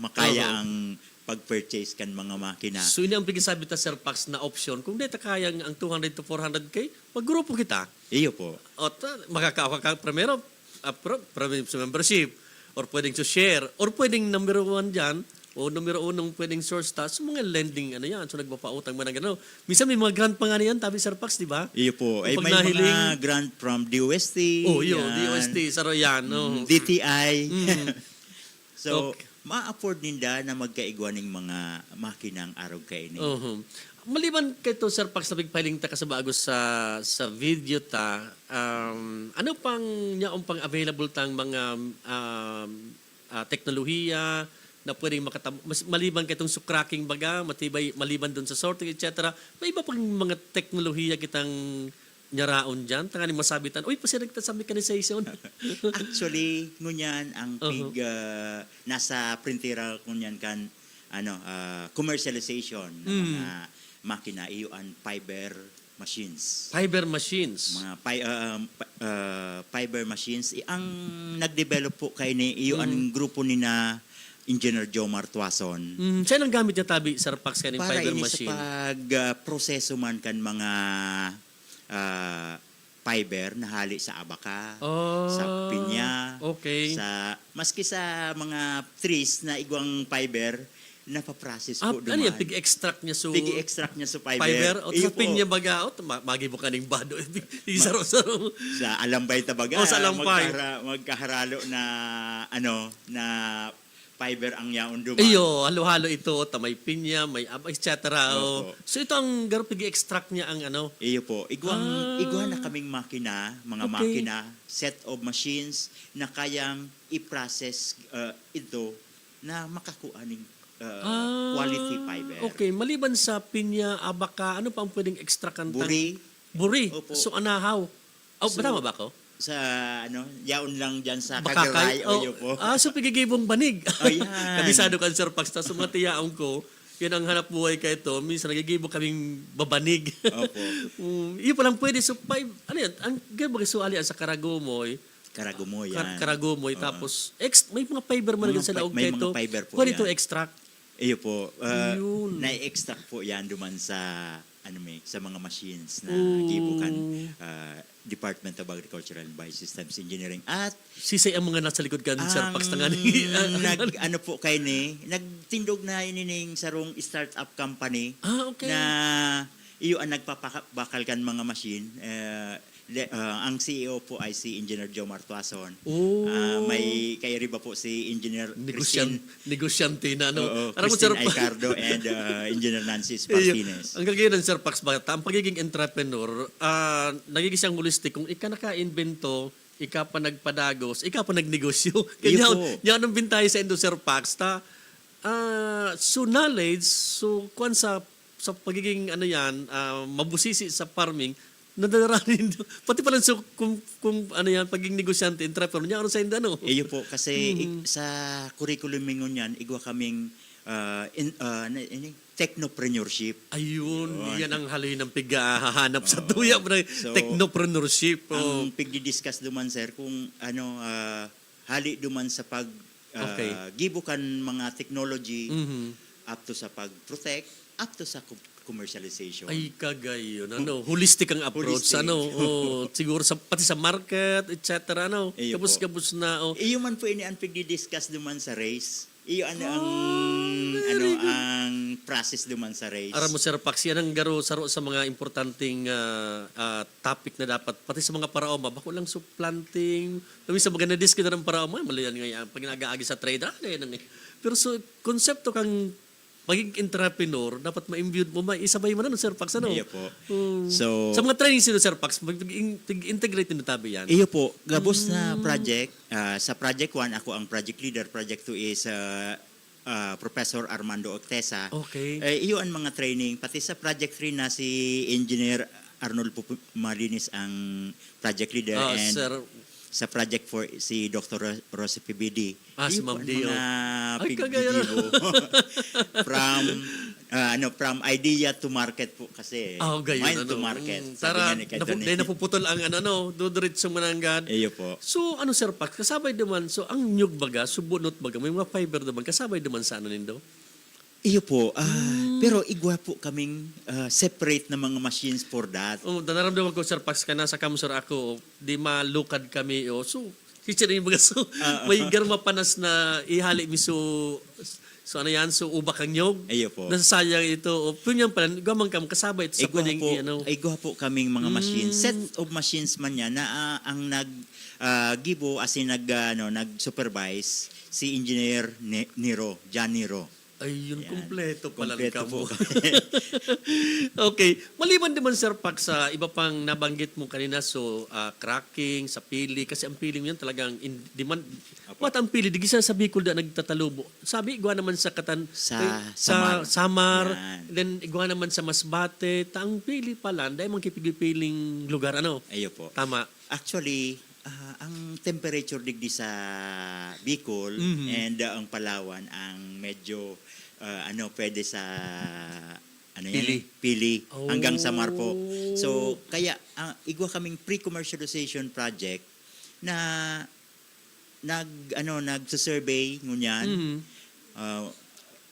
makaya ang pag-purchase kan mga makina. So, ini ang pagkasabi ta, Sir Pax, na option. Kung di kayang ang 200 to 400K, mag-grupo kita. Iyo po. O makakawa ka primero, sa membership, or pwedeng to share, or pwedeng number 1 dyan, o numero 1 pwedeng source ta, so mga lending, ano yan, so nagpapautang mo na gano'n. Minsan may mga grant pa nga yan, tabi Sir Pax, di ba? Iyo po. Ay, Pag may nahiling, mga grant from DOST. oh, yun, yan, DOST, saro yan. No? DTI. So, Okay. ma-afford ninda na magkaigwa ng mga makinang araw kainin. Maliban kay to, Sir Pax, na pagpiling ta sa bago sa video ta, ano pang niyaong pang available tang mga teknolohiya na pwedeng maliban kay itong sukraking baga, matibay, maliban doon sa sorting, etc. May iba pang mga teknolohiya kitang nyaraon dyan, tanganing masabitan, uy, pasirig ta sa mechanization. Actually, ngunyan ang nasa printera ngunyan kan commercialization ng mga makina iyon fiber machines. Fiber machines. Mga fiber machines ang nag-develop po kay ni iyon grupo ni na Engineer Jomar Tuason. Saan ang gamit niya, tabi, Sir Pax, kaning para fiber ini machine? sa pag-proseso man kan mga fiber na hali sa abaka, sa pinya, okay. maski sa mga trees na igwang fiber, napaprocess po Ano duman. yan, pig-extract niya so... Pig-extract niya sa fiber. Fiber? O Iyo sa pinya baga, magi mo kaning bado. Isaro-saro. Sa alambay tabaga, O, sa alambay. magkaharalo na, na fiber ang yaon duman. Iyo, halo-halo ito, may pinya, may etc. Opo. So ito ang pig-extract niya ang ano. Iyo po. Igwa na kaming makina, mga makina, set of machines na kayang i-process ito na makakuha ng quality fiber. Okay, maliban sa pinya, abaka, ano pa ang pwedeng extract ang Buri. Buri. Opo. So anahaw. Tama ba ako? Sa yaon lang dyan sa Bakakay. Kagaray. Iyo po. So pigigibong banig. Oh, yan. Kabisado kan Sir Pax. Tapos mga tiyaong ko, yan ang hanap buhay ka ito. Minsan nagigibo kaming babanig. Opo. Iyo palang pwede. So, ano yan? Ang gabag suali sa Karagomoy, Karagumoy yan. Karagumoy. Oo. Tapos, may mga fiber man Mga sa laog may mga nito. fiber po Pwede ito yan. extract. Iyo po, Yun. na-extract po yan duman sa sa mga machines na Oh. gibukan Department of Agricultural and Biosystems Engineering at Sisay ang mga nasa likod kan, Sir Pax, na nga ni. ano po kayo ni nagtindog na inining sarong startup company Okay. na iyo ang nagpapakal kan mga machine. Ang CEO po ay si Engineer Joe Martuason. Oh. May kay riba po si Engineer Christine Negosyante na, no? Oo, Alam mo, Christine Sir Pax, Aicardo and Engineer Nancy Spartines. ang gagawin ng Sir Pax Bata, ang pagiging entrepreneur, nagiging siyang holistic. Kung ika naka-invento, ika pa nagpadagos, ika pa nagnegosyo. Kaya po. yan ang bintahe sa Indo, Sir Pax. So knowledge, so kung sa pagiging mabusisi sa farming, nadaranin pati pala so kung pagiging negosyante, entrepreneur, niya ano sa Indo, ano? Iyo po kasi sa curriculum mingon yan, igwa kaming technopreneurship. Ayun, yan ang haloy ng pighahanap sa tuya, So, technopreneurship. Ang pigdi-discuss duman sir kung hali duman sa pag Okay. gibukan mga technology Mhm. up to sa pag-protect, up to sa commercialization. Ay, kagayon. Holistic ang approach. Holistic. Siguro pati sa market, etc. Iyo po. Kabus-kabus na. Iyo man po ini ang pigdi-discuss duman sa race. Iyo ang process duman sa race. Aram mo, Sir Pax, yan ang saro sa mga importanteng topic na dapat, pati sa mga paraoma, bako lang so planting, kami sa mga na-disc na ng paraoma, mali yan ngayon, pag nag-aagi sa trade, ganyan eh. Pero so, konsepto kang maging entrepreneur, dapat ma-imbue mo, isabay mo na, Sir Pax, ano? Iyo po. Sa mga training sino, Sir Pax, integrate din tabi yan. Iyo po, gabos na project. Sa project 1, ako ang project leader. Project 2 is Professor Armando Octesa. Okay. Iyo ang mga training. Pati sa project 3 na si Engineer Arnold Marinis ang project leader. And Sir, sa project 4 si Dr. Rosie PBD. si Iyo po Ma'am ang Dio. mga Ay, kagaya na. from idea to market po kasi. Gayon, Mind to market. Sabi Tara, nga ni Kadani. napuputol ang dudiretso mananggad. Iyo po. So, Sir Pax, kasabay naman, so ang nyug baga, subunot baga, may mga fiber naman, kasabay naman sa nindo? Iyo po. Pero igwa po kaming separate na mga machines for that. Naramdaman ko, Sir Pax, ka nasa kamsur ako, di malukad kami, so, teacher yung baga, so, may garma panas na ihali mi so ubak ang nyog. Iyo po. Nasasayang ito, punyan pala, gamang kam, kasabay ito sa pwedeng, Igwa po kaming mga machines. Set of machines man yan na ang gibo as in nag-supervise si Engineer John Nero. Ayun, Yan. kumpleto pala Kompleto mo. po. Okay. Maliban naman, Sir Pax, sa iba pang nabanggit mo kanina, so cracking, sa pili, kasi ang pili mo yan talagang in demand. What ang pili? Di gisa sa Bicol na nagtatalubo. Sabi, igwa naman sa Samar. Yan. Then, igwa naman sa Masbate. Ang pili pala, dahil mga kipipiling lugar, Ayo po. Tama. Actually, ang temperature digdi sa Bicol and ang Palawan ang medyo pwede sa pili hanggang Samar po. So kaya igwa kaming pre-commercialization project na nag-survey ngunyan.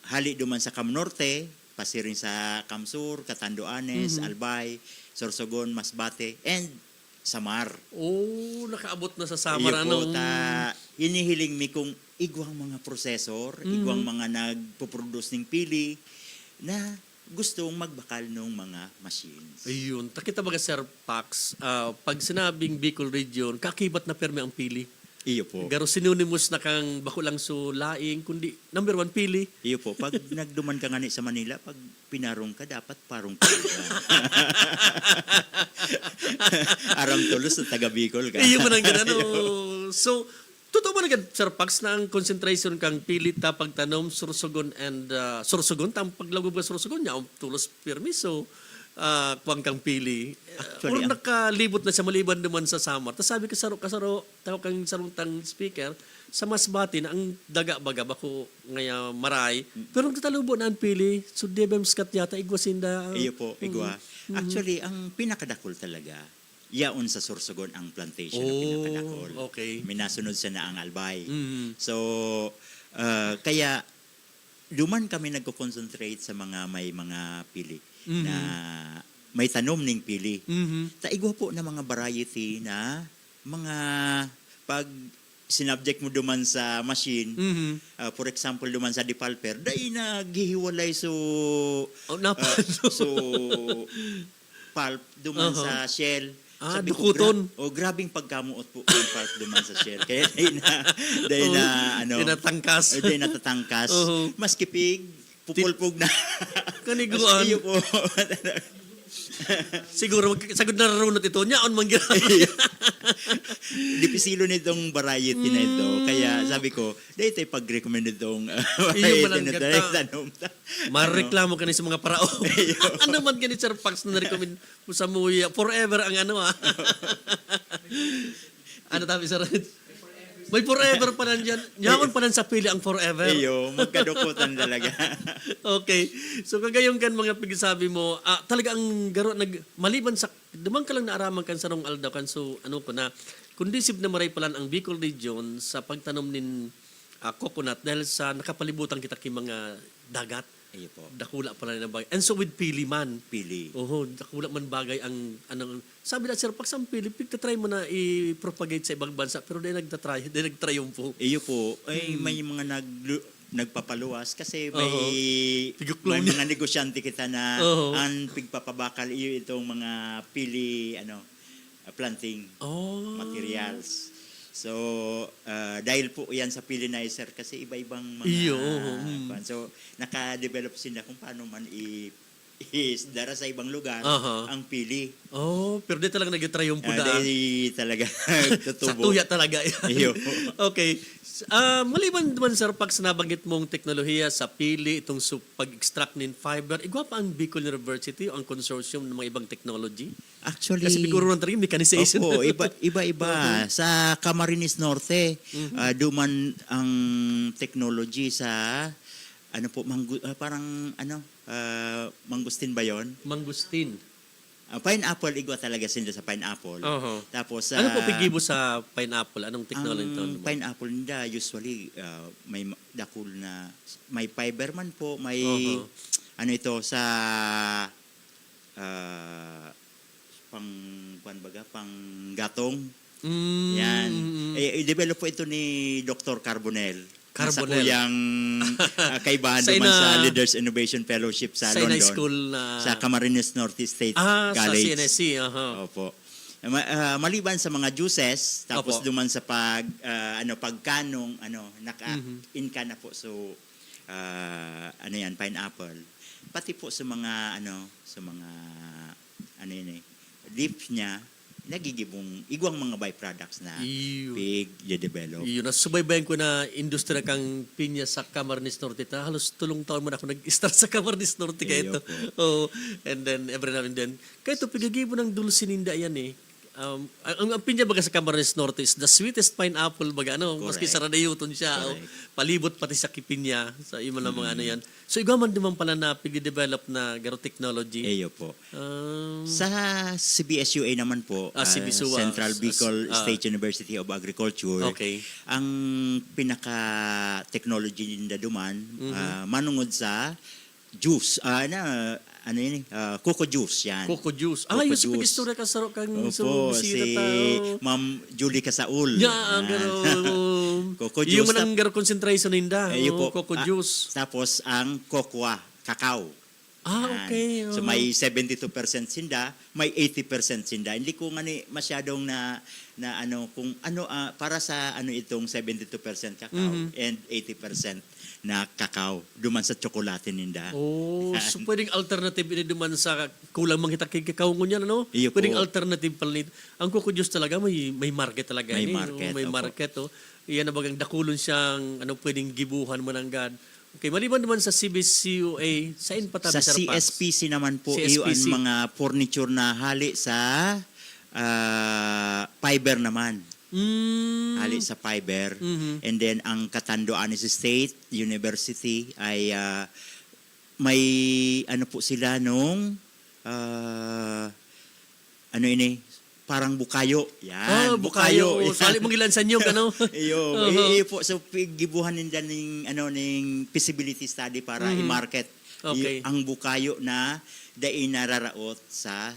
Hali duman sa Cam Norte, pasiring sa Camsur, Catanduanes, Albay, Sorsogon, Masbate, and Samar. Nakaabot na sa Samar. Hinihiling mi kung igwang mga prosesor, igwang mga nagpo-produce ng pili na gustong magbakal ng mga machines. Ayun. Takita baga, Sir Pax, pag sinabing Bicol Region, kakibat na perme ang pili. Iyo po. Garo synonymous na kang bako lang so laing, kundi number 1 pili. Iyo po. Pag nagduman ka nga sa Manila, pag pinarong ka, dapat parong ka. Aram tulos sa taga Bicol ka. Iyo man ang ganano. So, totoo man agad, Sir Pax, na ang concentration kang pilit ta pagtanom, Sorsogon and Sorsogon, tam paglagob ka Sorsogon niya, tulos permiso, kuwang kang pili. Or nakalibot na siya maliban naman sa Samar. Tapos sabi ka kasaro, tao kang saruntang speaker, sa Masbate na ang daga-baga bako ngaya maray. Pero nagtatalubo na ang pili, so debem skat yata igwasinda. Iyo po, igwa. Actually, ang pinakadakol talaga, yaon sa Sorsogon ang plantation na pinakadakol. Okay. Minasunod sa na ang Albay. Mhm. So, kaya duman kami nagko-concentrate sa mga may mga pili na may tanom ning pili. Mhm. Taigwa po na mga variety na mga pag sinubject mo duman sa machine, Mhm. for example duman sa dipalper, dahil na gihiwalay so so pulp duman Uh-huh. sa shell. Sabi ko, dukuton. grabing pagkamuot po ang pulp duman sa shell. Kaya dahil na ano, Tinatangkas. dahil natatangkas. Uh-huh. Maski pig, pupulpog na. Kaniguan. Mas iyo po. Siguro sagud na rarunot ito. Nyaon man gyud. Dipisilo nitong variety na ito. Kaya sabi ko, dahil tayo pag-recommend itong Iyo variety man ang na ito. gata. Tanom. Mareklamo ka ni sa mga parao. Ano man gani Sir Pax na recommend mo sa muya? Forever ang ano Ano tabi Sir? May forever pa nan dyan. Nyaon pa nan sa pili ang forever. Iyo, magkadukutan talaga. Okay. So kagayon kan mga pagsabi mo, talaga ang garo maliban sa dumang ka lang naaraman kan sa rong aldaw kan so ano ko na conducive na maray palan ang Bicol region sa pagtanom nin coconut dahil sa nakapalibutan kita kay mga dagat. Iyo po. Dakula pala na bagay. And so with pili man. Pili. Oho, dakula man bagay ang anong sabi na Sir Pax ang pili, try mo na i-propagate sa ibang bansa pero di nagtatriumph. Iyo po, ay may mga nagpapaluwas kasi may Piguklong may mga negosyante kita na Oo. ang pigpapabakal iyo itong mga pili planting materials. So, dahil po yan sa Pillinizer kasi iba-ibang mga... Iyo. So, naka-develop sila kung paano man dara sa ibang lugar ang pili. Pero di talaga nag-triumph na. Dahil talaga Sa tutubo. tuya talaga. Iyo. Okay. Maliban naman Sir Pax nabanggit mong teknolohiya sa pili, itong pag-extract ng fiber, igwa pa ang Bicol University o ang consortium ng mga ibang technology? Actually, Kasi biguro ng talagang mechanization. Opo, iba-iba. Sa Camarines Norte, duman ang technology sa mangustin ba yon? Mangustin. Pineapple, igwa talaga sila sa pineapple. Tapos Ano po pigibo sa pineapple? Anong technology ang ito? pineapple nila usually may dakul na may fiber man po, may ano ito sa pang gatong. Yan. I-develop po ito ni Dr. Carbonell. Nasa Carbonell. kuyang kaibahan Sa naman ina- sa Leaders Innovation Fellowship sa Sa London. high school na... Sa Camarines Norte State sa College. CNSC. Opo. Maliban sa mga juices, tapos Opo. duman sa pagkanong naka-inka na po so pineapple. Pati po sa mga leaf niya nagigibong igwang mga byproducts na develop. Yun, nasubaybayan ko na industriya kang pinya sa Camarines Norte. Halos tulong taon mo na ako nag-start sa Camarines Norte kaya ito. And then every now and then. Kaya ito, pigagibo ng dulcininda yan eh. Ang pinya baga sa Camarines Norte is the sweetest pineapple baga maski sa radayuton siya palibot pati sa kipinya sa ima na mga yan. So igaman naman pala na pigi-develop na garo technology. Eyo po. Sa CBSUA naman po, Central Bicol State University of Agriculture. Okay. Ang pinaka-technology nila duman manungod sa juice coco juice yan. Coco juice. Coco Yung juice. istorya ka sa kang Opo, si Ma'am Julie Casaul. Coco juice. Yung manang garo concentration ninda. Coco juice. Tapos ang cocoa, cacao. Okay. So may 72% sinda, may 80% sinda. Hindi ko masyadong para sa itong 72% cacao and 80% na cacao duman sa tsokolate ninda. So pwedeng alternative ini duman sa kulang manghita kay cacao ngunya Iyo po. Pwedeng alternative pala nito. Ang coco juice talaga may market talaga May ini. market, May opo. market Iyan na bagang dakulon siyang pwedeng gibuhan mo ng God. Okay, maliban naman sa CBCUA, saan pa tabi Sa Sir Pax? CSPC naman po, CSPC. yung mga furniture na hali sa fiber naman. Hali sa fiber. And then, ang Catanduanes State University ay may po sila nung parang bukayo. Yan, bukayo. bukayo. Sali mong ilan sa inyo, ano? Iyo, po so gibuhan ninda ning feasibility study para i-market Okay. ang bukayo na dai nararaot sa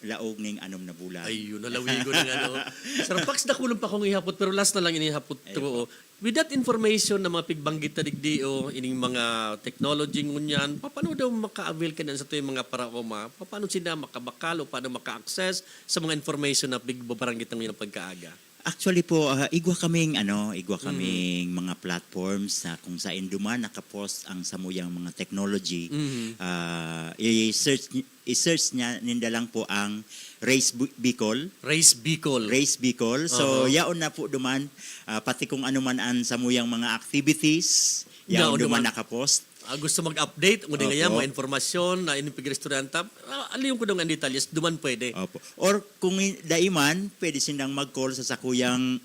laog ning anom na bulan. Ayun, nalawigo ng ano. Sir Pax, nakulong pa akong ihapot, pero last na lang inihapot to. With that information na mga pigbanggit na digdio, ining mga technology ngunyan, paano daw maka-avail ka na sa ito yung mga paraoma? Paano sila makabakal o paano maka-access sa mga information na pigbabaranggit ng mga pagkaaga? Actually po, igwa kaming mga platforms na kung saan duman nakapost ang samuyang mga technology. I-search niya ninda lang po ang Race Bicol. Race Bicol. Race Bicol. So yaon na po duman pati kung ano man ang samuyang mga activities, yaon duman nakapost. Gusto mag-update, ngunit nga Opo. mga informasyon na inipig restauranta, aliyung ko ng details, duman pwede. Opo. Or kung daiman, pwede silang mag-call sa sakuyang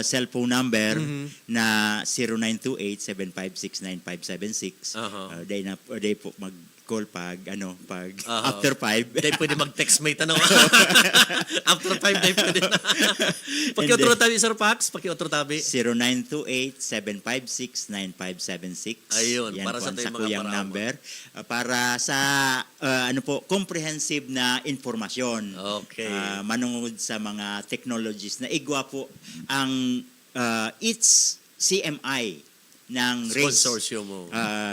cellphone number na 0928-756-9576. Day po mag-call pag after 5. Day pwede mag-text mate, ano? After 5, day pwede na. Paki-otro tabi, Sir Pax, paki-otro tabi. 0928-756-9576. Ayun, Yan para po sa ang tayo mga sakuyang paraoma. number. Para sa comprehensive na informasyon. Okay. Manungod sa mga technologies na igwa po ang its CMI ng Consortium mo.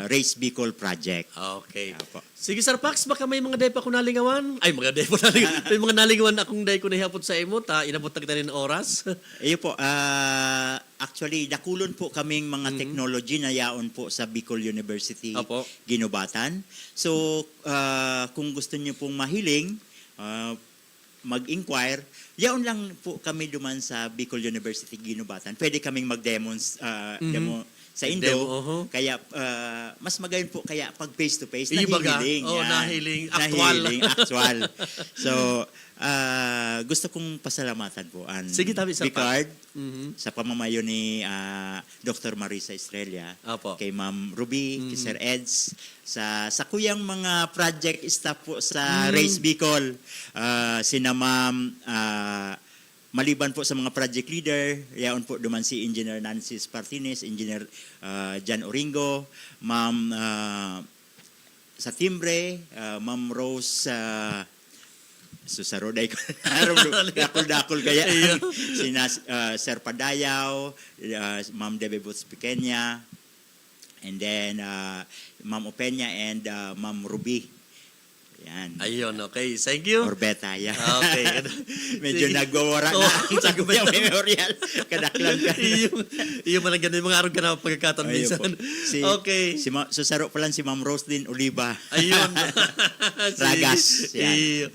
Race Bicol Project. Okay. Apo. Sige, Sir Pax, baka may mga day pa ko nalingawan. Ay, mga day pa nalingawan. May mga nalingawan akong day ko nahihapot sa imo. Inabot na kita rin oras. Iyo po, actually, nakulon po kaming mga technology na yaon po sa Bicol University, Apo. Ginubatan. So, kung gusto niyo pong mahiling, mag-inquire, yaon lang po kami duman sa Bicol University, Ginubatan. Pwede kaming mag-demo sa Indo. Demo, Kaya, mas magayon po kaya pag face-to-face, Ibaga. nahihiling. Oh, yan. nahiling. Actual. Nahihiling, actual. So, gusto kong pasalamatan po ang Sige, tabi, Sir Bicard sa pamamayo ni Dr. Marisa Estrella, Apo. kay Ma'am Ruby, kay Sir Eds, sa kuyang mga project staff po sa Race Bicol, sina Ma'am maliban po sa mga project leader, yaon po duman si Engineer Nancy Spartines, Engineer Jan Oringo, Ma'am sa timbre, Ma'am Rose Susaroday ko. Dakol kaya. Sina Sir Padayaw, Ma'am Debe Boots Pequeña, and then Ma'am Openya and Ma'am Ruby. Yan. Ayun, okay. Thank you. Orbeta, yan. Okay. Medyo Sige. nagwawara na ang sa yung memorial. Kadaklan ka. Iyo man lang ganun, mga araw ka na pagkakataon Ayun minsan. po. Okay. Susaro pa lang si Ma'am Roslyn Oliva. Ayun. Ragas. Yan. Iyo.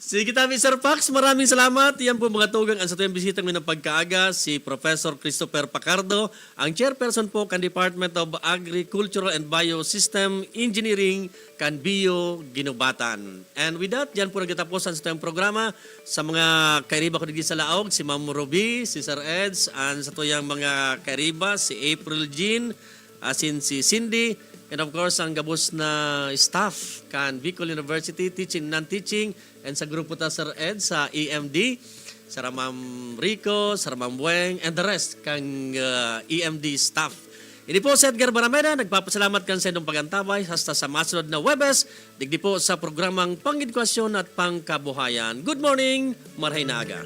Sige tabi, Sir Pax, maraming salamat. Yan po mga tugang ang sa tuyang bisitang ng pagkaaga, si Professor Christopher Pacardo, ang chairperson po kan Department of Agricultural and Biosystem Engineering kan Bio Ginubatan. And with that, yan po nagtatapusan sa tuyang programa. Sa mga kairiba ko digdi sa laog, si Ma'am Ruby, si Sir Eds, and sa tuyang mga kairiba, si April Jean, asin si Cindy, and of course, ang gabos na staff kan Bicol University, teaching, non-teaching, and sa grupo ta Sir Ed sa EMD, Sir Ma'am Rico, Sir Ma'am Bueng, and the rest kang EMD staff. Ini po si Edgar Barameda, nagpapasalamat kan sa inyong pagantabay hasta sa masunod na Webes, digdi po sa programang Pangedukasyon at Pangkabuhayan. Good morning, marhay na aga.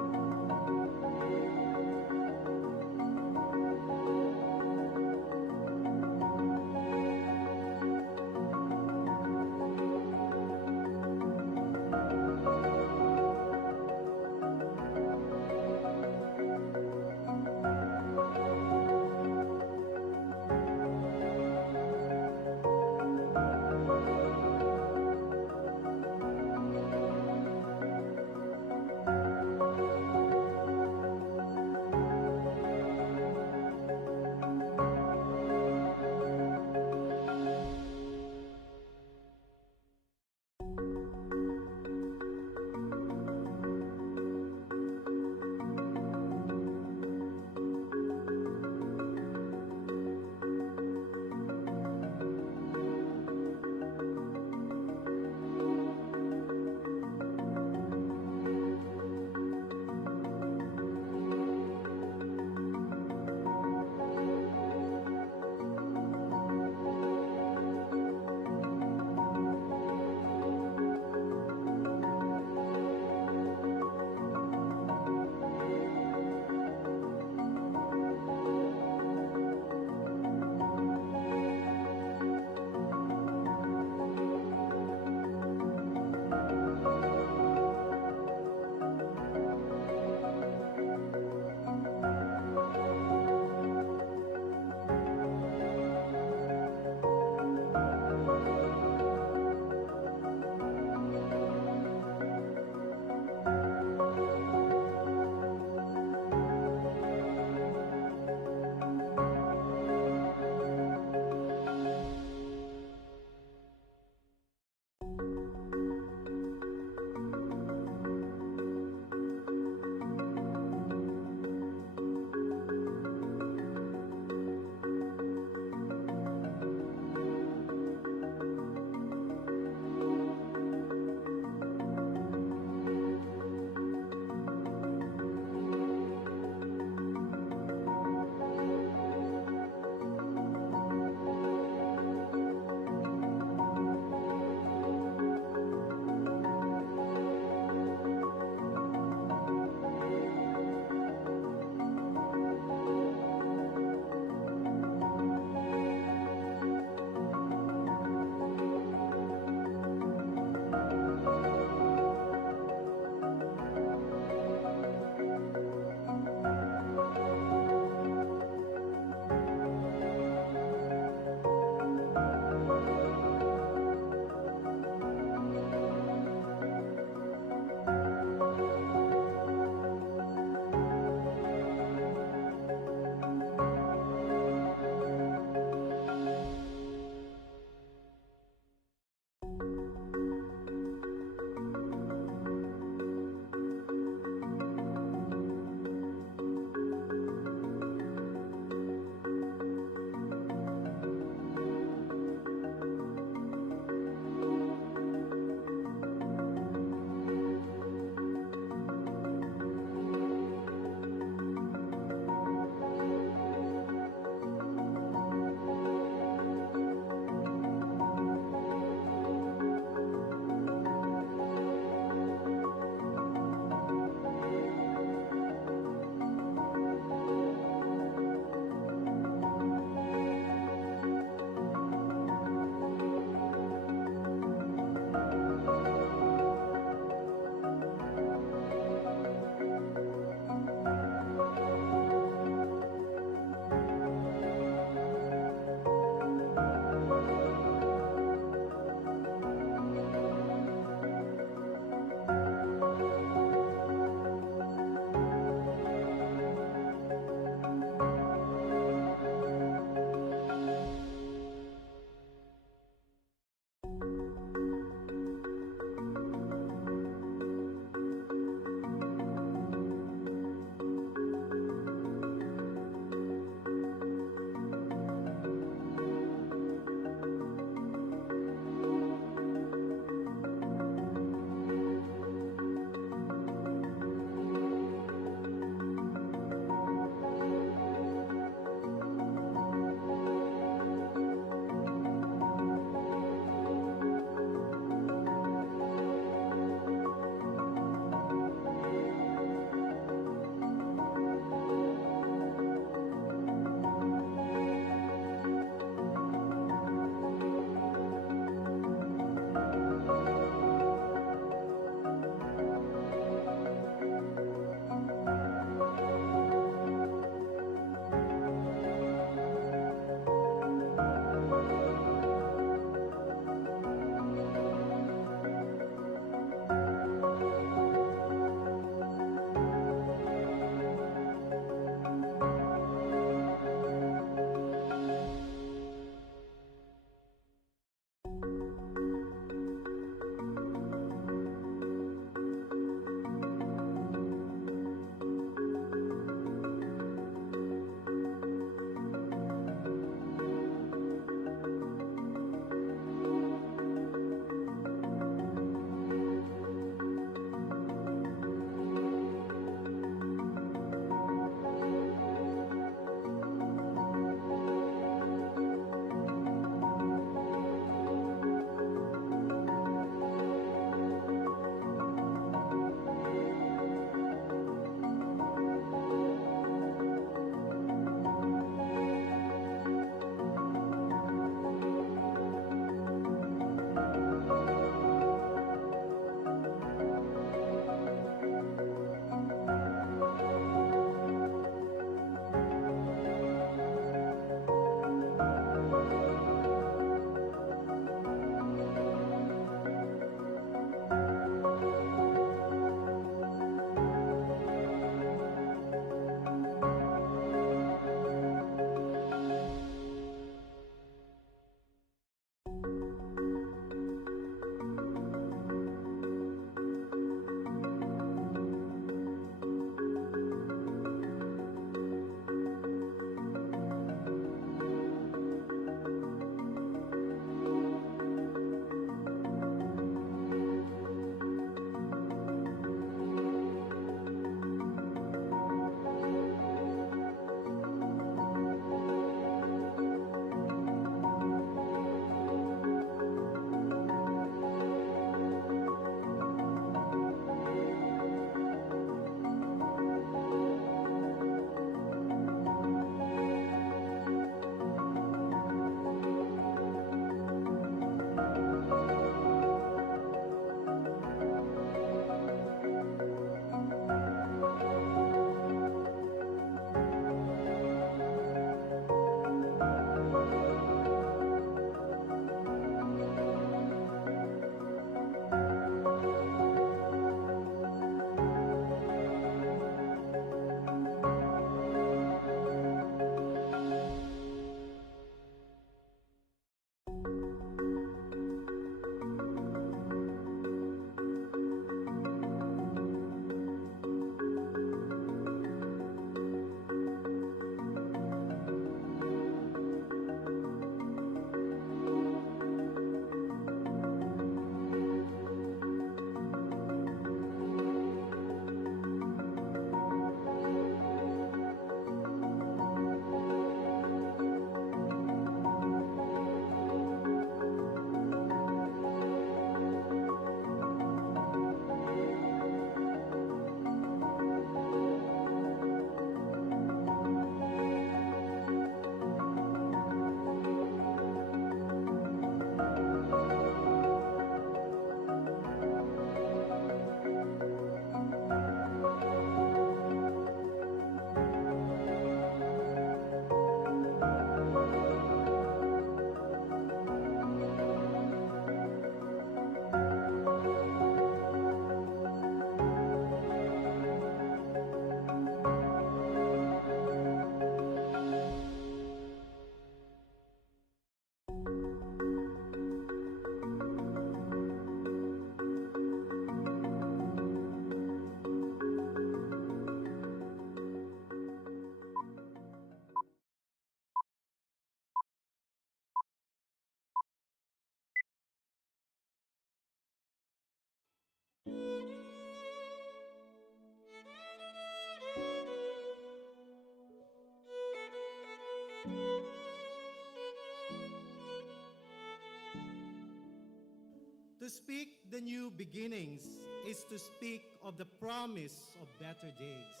the new beginnings is to speak of the promise of better days,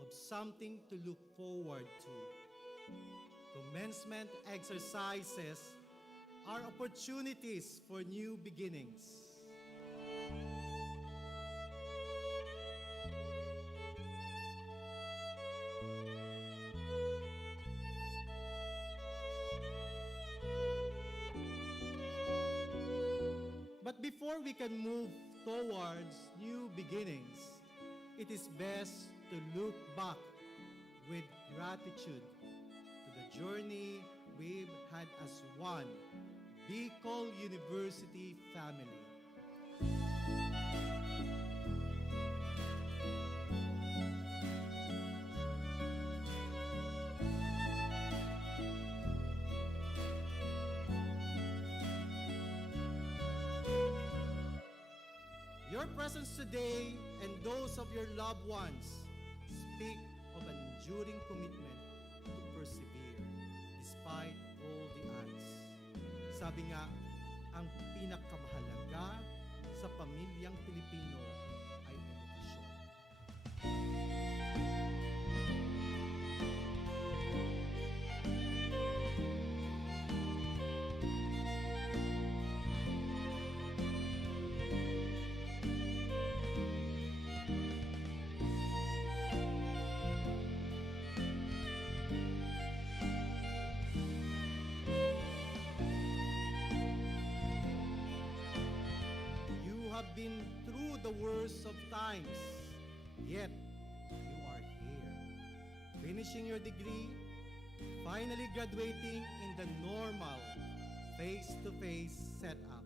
of something to look forward to. Commencement exercises are opportunities for new beginnings. But before we can move towards new beginnings, it is best to look back with gratitude to the journey we've had as one Bicol University family. Your presence today and those of your loved ones speak of an enduring commitment to persevere despite all the odds. Sabi nga, ang pinakamahalaga sa pamilyang Pilipino ay edukasyon. Have been through the worst of times, yet you are here, finishing your degree, finally graduating in the normal face-to-face setup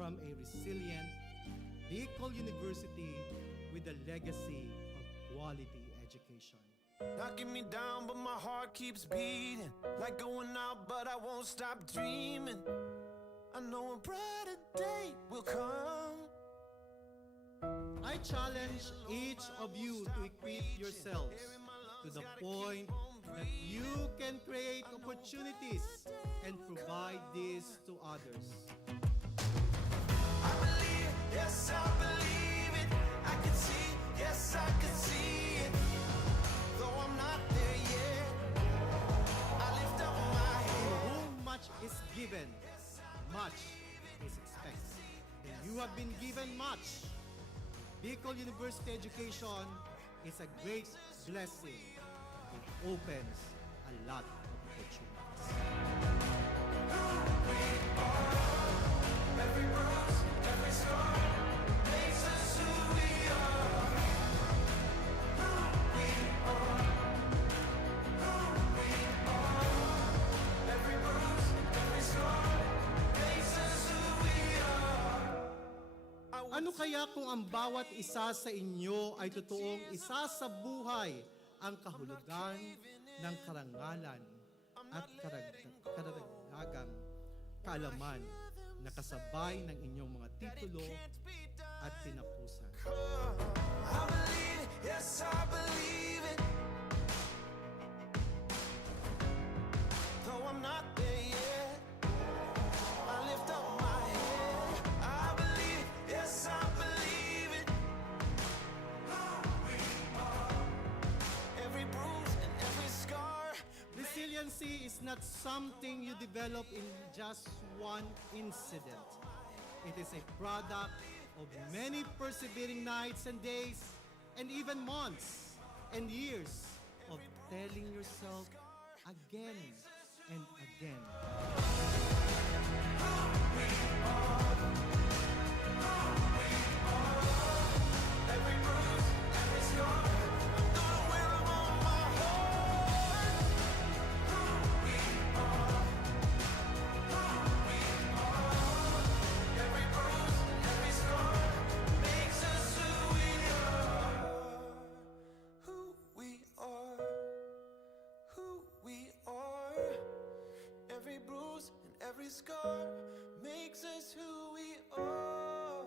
from a resilient Bicol University with a legacy of quality education. Knocking me down, but my heart keeps beating. Like going out, but I won't stop dreaming. I know a brighter day will come. I challenge each of you to equip yourselves to the point that you can create opportunities and provide this to others. I believe, yes, I believe it. I can see, yes, I can see it. Though I'm not there yet, I lift up my To head. whom much is given, much is expected. And you have been given much. Bicol University education is a great blessing. It opens a lot of opportunities. Every bruise, every scar makes us who we are. Who we are. Who we are. Every bruise, every scar makes us who we are. Ano kaya kung ang bawat isa sa inyo ay totoong isa sa buhay ang kahulugan ng karangalan at karagdagang kaalaman na kasabay ng inyong mga titulo at tinapusan? I believe it, yes, I believe it. Though I'm not there yet, I lift up my head. I believe, yes, I believe it. Who we are. Every bruise and every scar. Resiliency is not something you develop in just one incident. It is a product of many persevering nights and days, and even months and years of telling yourself again and again. Every bruise, every scar. I'm gonna wear 'em on my heart. Who we are. Who we are. Every bruise, every scar makes us who we are. Who we are. Who we are. Every bruise and every scar makes us who we are.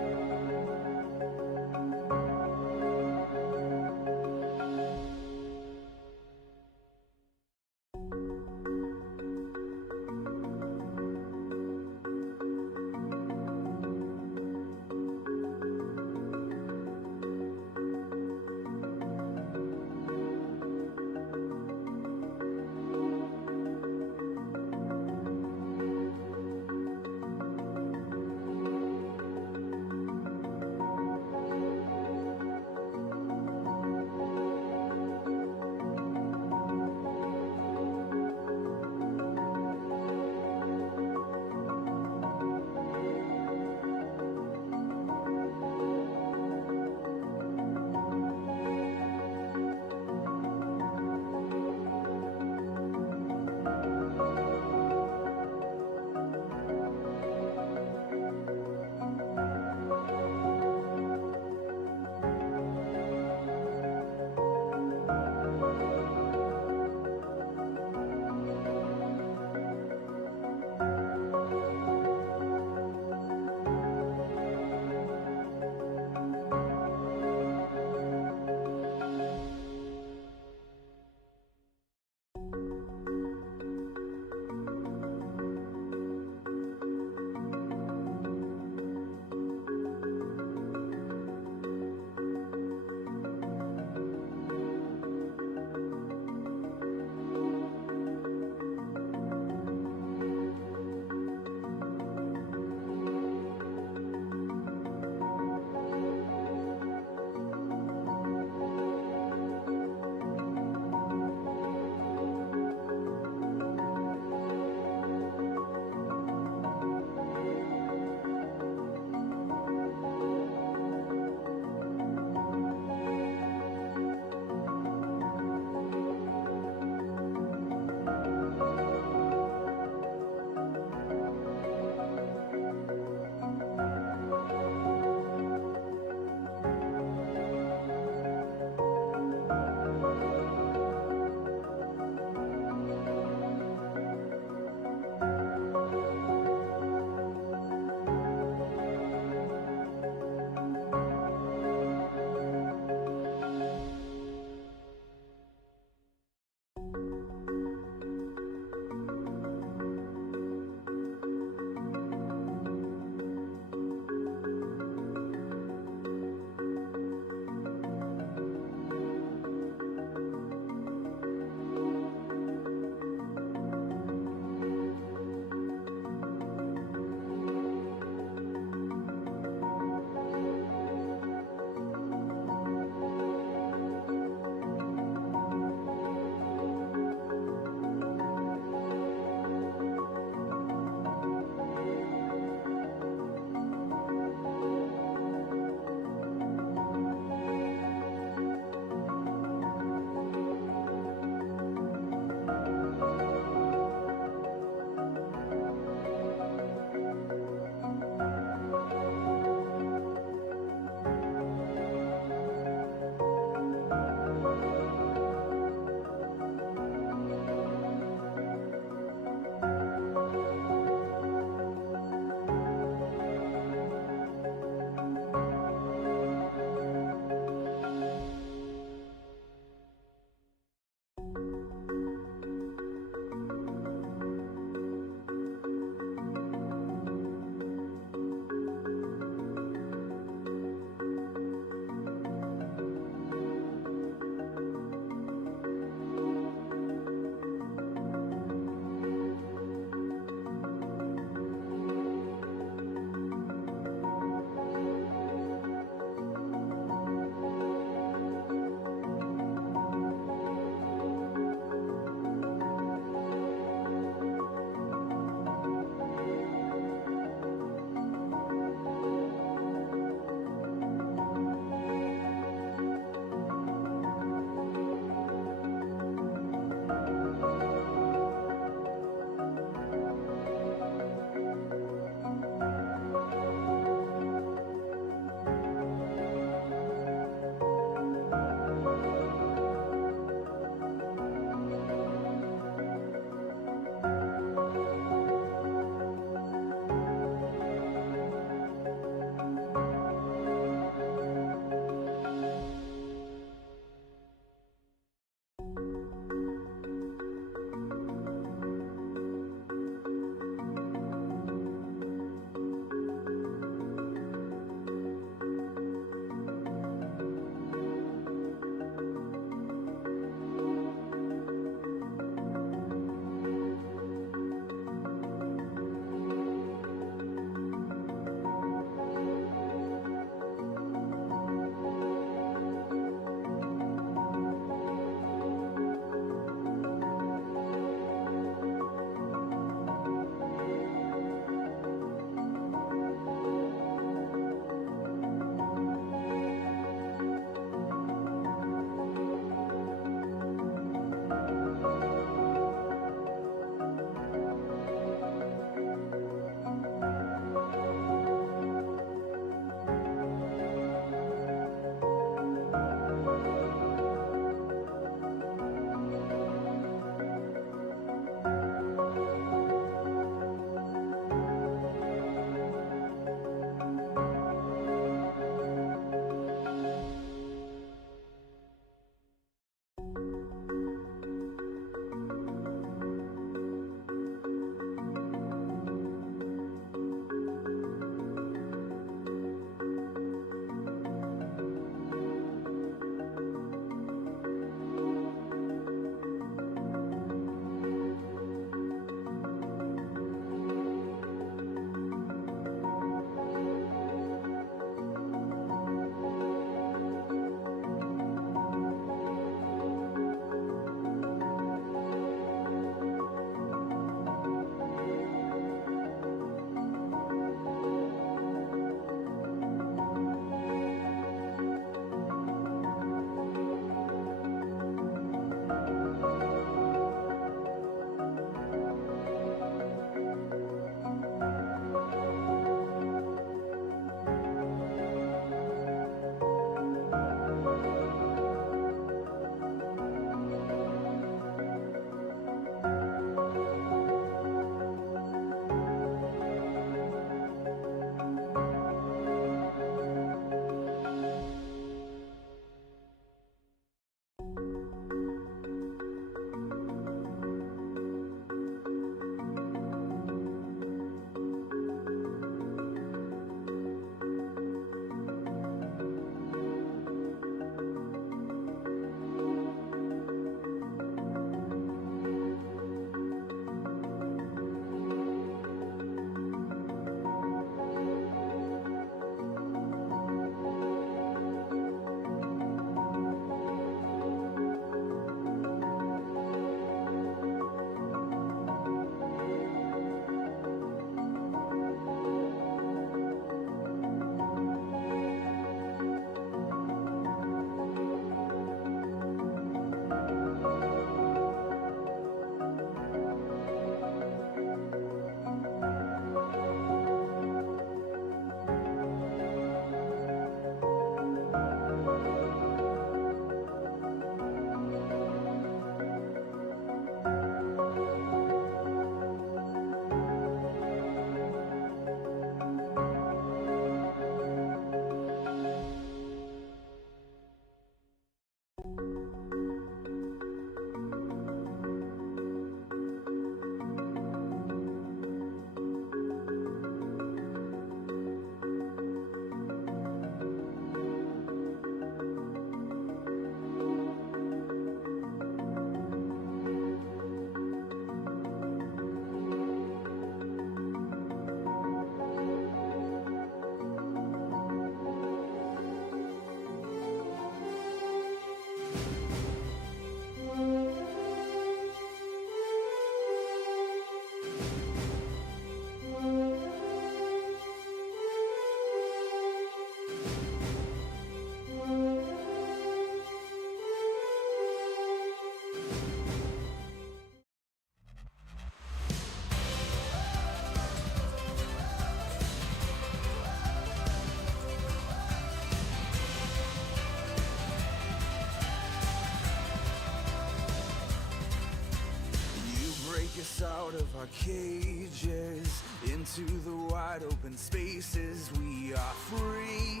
us out of our cages into the wide open spaces. We are free,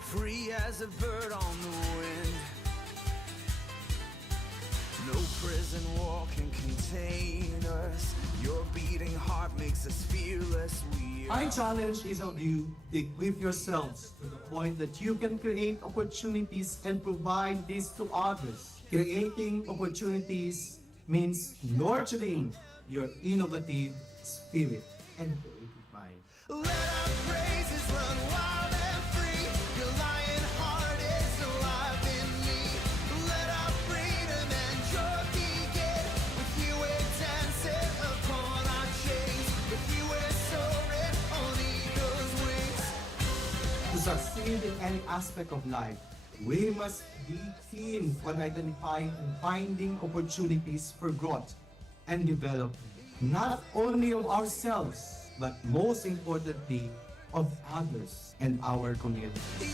free as a bird on the wind. No prison wall can contain us. Your beating heart makes us fearless. My challenge is of you to equip yourselves to the point that you can create opportunities and provide this to others. Creating opportunities means nurturing your innovative spirit and creative mind. Let our praises run wild and free. Your lion heart is alive in me. Let our freedom and joy begin. With you we're dancing upon our chains. With you we're soaring on eagle's wings. To succeed in any aspect of life, we must be keen on identifying and finding opportunities for growth and development, not only of ourselves, but most importantly, of others and our community. You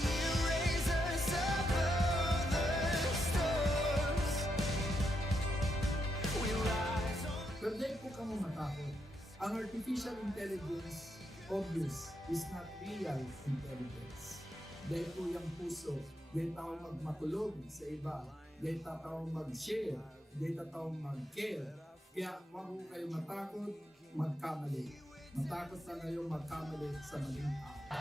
raise us above the storms. We rise on. Pero dahil po kamo matakot, ang artificial intelligence, obvious, is not real intelligence. Dahil po yung puso, dahil tao magmatulog sa iba, dahil tao mag-share, dahil tao mag-care. Kaya huwag po kayo matakot, magkamali. Matakot na kayo magkamali sa maling tao.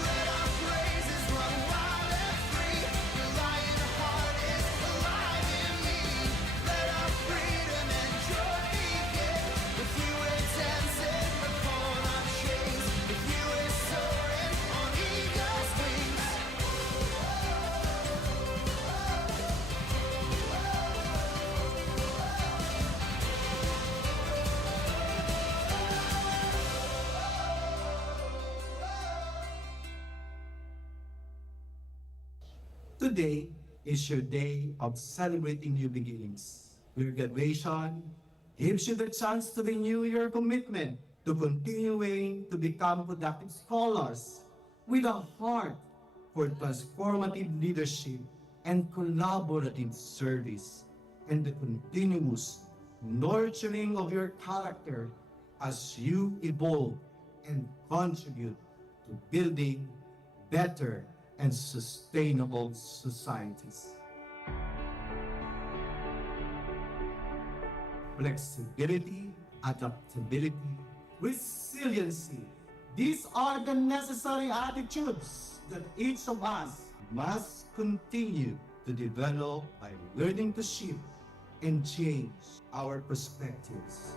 Let our praises run wild and free. Your lion heart is alive in me. Let our freedom and joy begin. With you we're dancing upon our chains. With you we're soaring on eagle's wings. Today is your day of celebrating new beginnings. Your graduation gives you the chance to renew your commitment to continuing to become productive scholars with a heart for transformative leadership and collaborative service, and the continuous nurturing of your character as you evolve and contribute to building better and sustainable societies. Flexibility, adaptability, resiliency. These are the necessary attitudes that each of us must continue to develop by learning to shift and change our perspectives.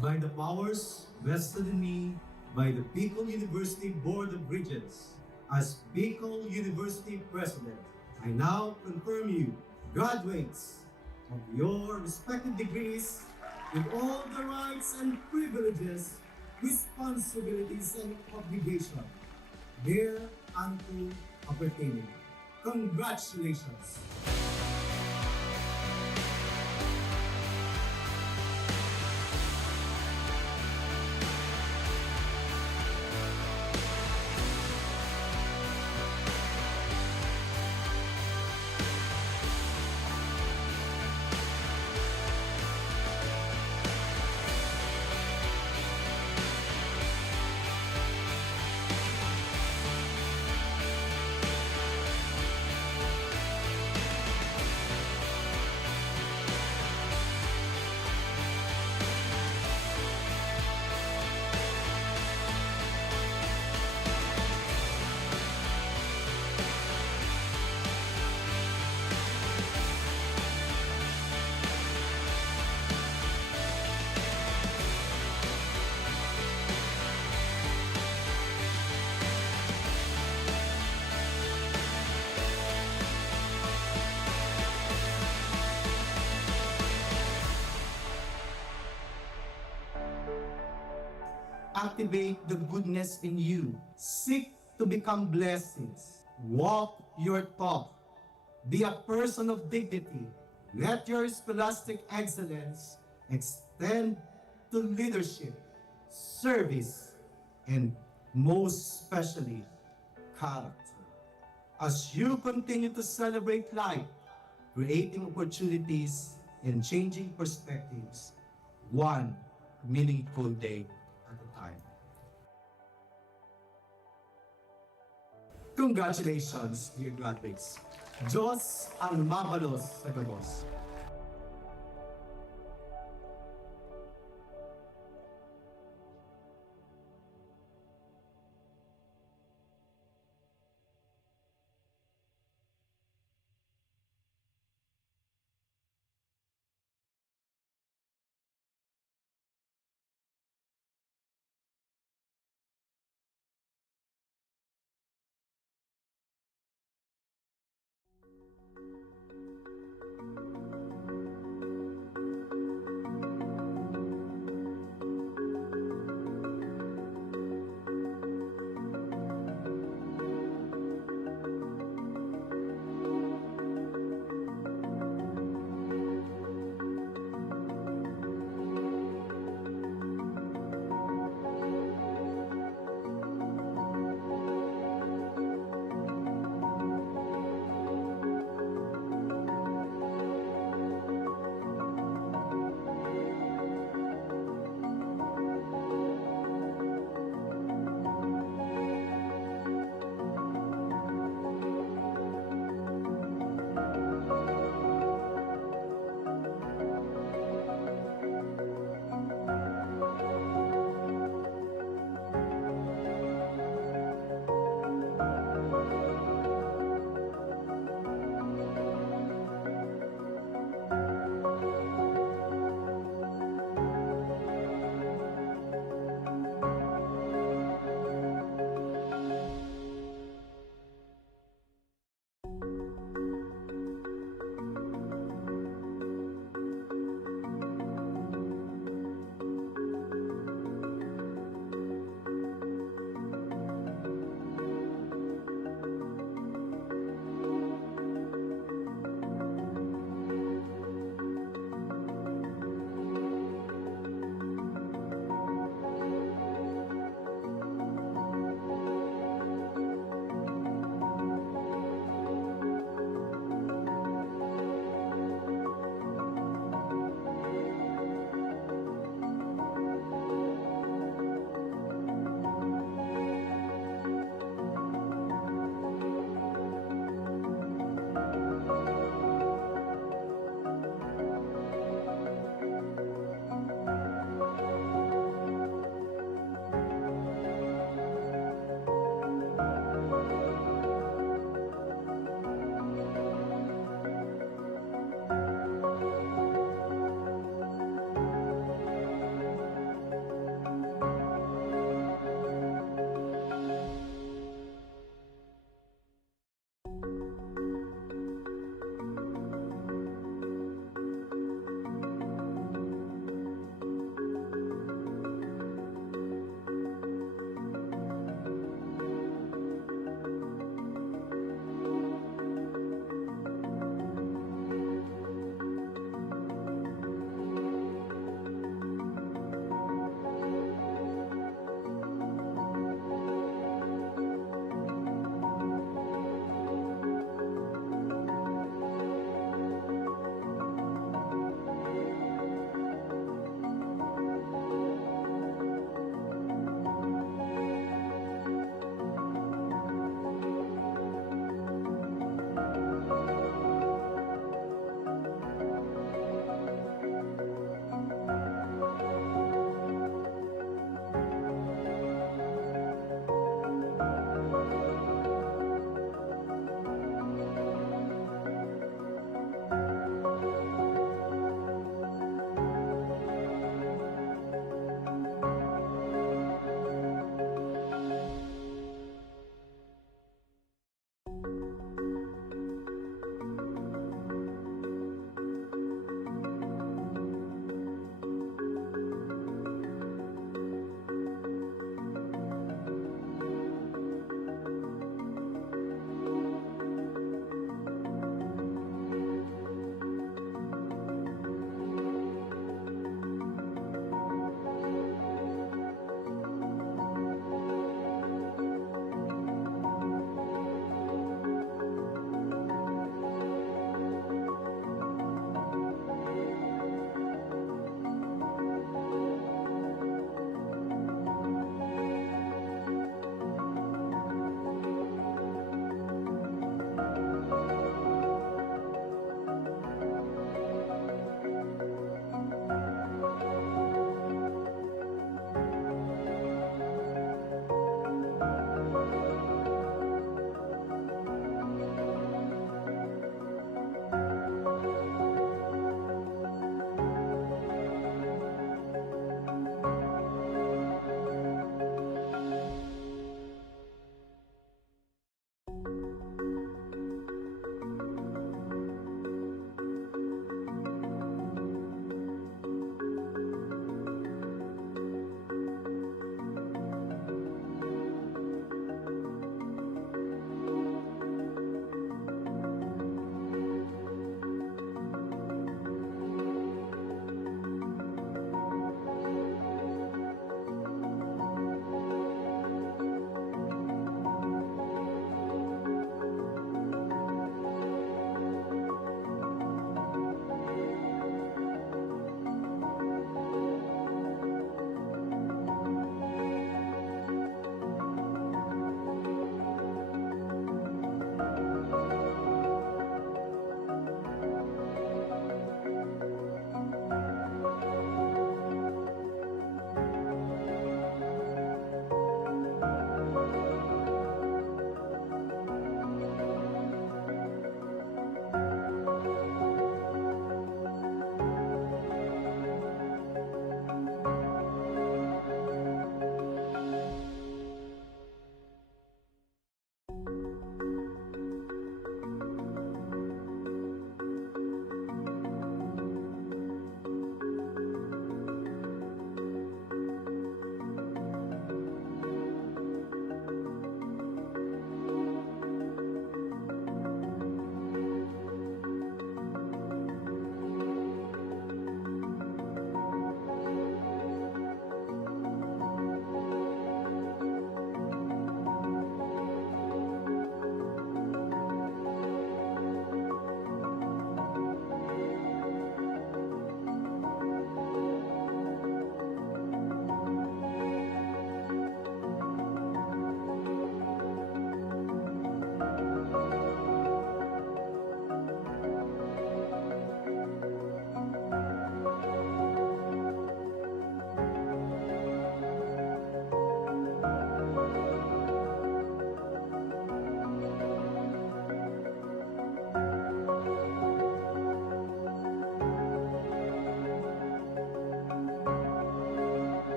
By the powers vested in me by the Bicol University Board of Regents, as Bicol University President, I now confirm you graduates of your respective degrees with all the rights and privileges, responsibilities and obligations thereunto appertaining. Congratulations! Activate the goodness in you. Seek to become blessings. Walk your talk. Be a person of dignity. Let your scholastic excellence extend to leadership, service, and most especially, character. As you continue to celebrate life, creating opportunities and changing perspectives, one meaningful day at a time. Congratulations, dear graduates. Diyos ang mabalos sa gabos.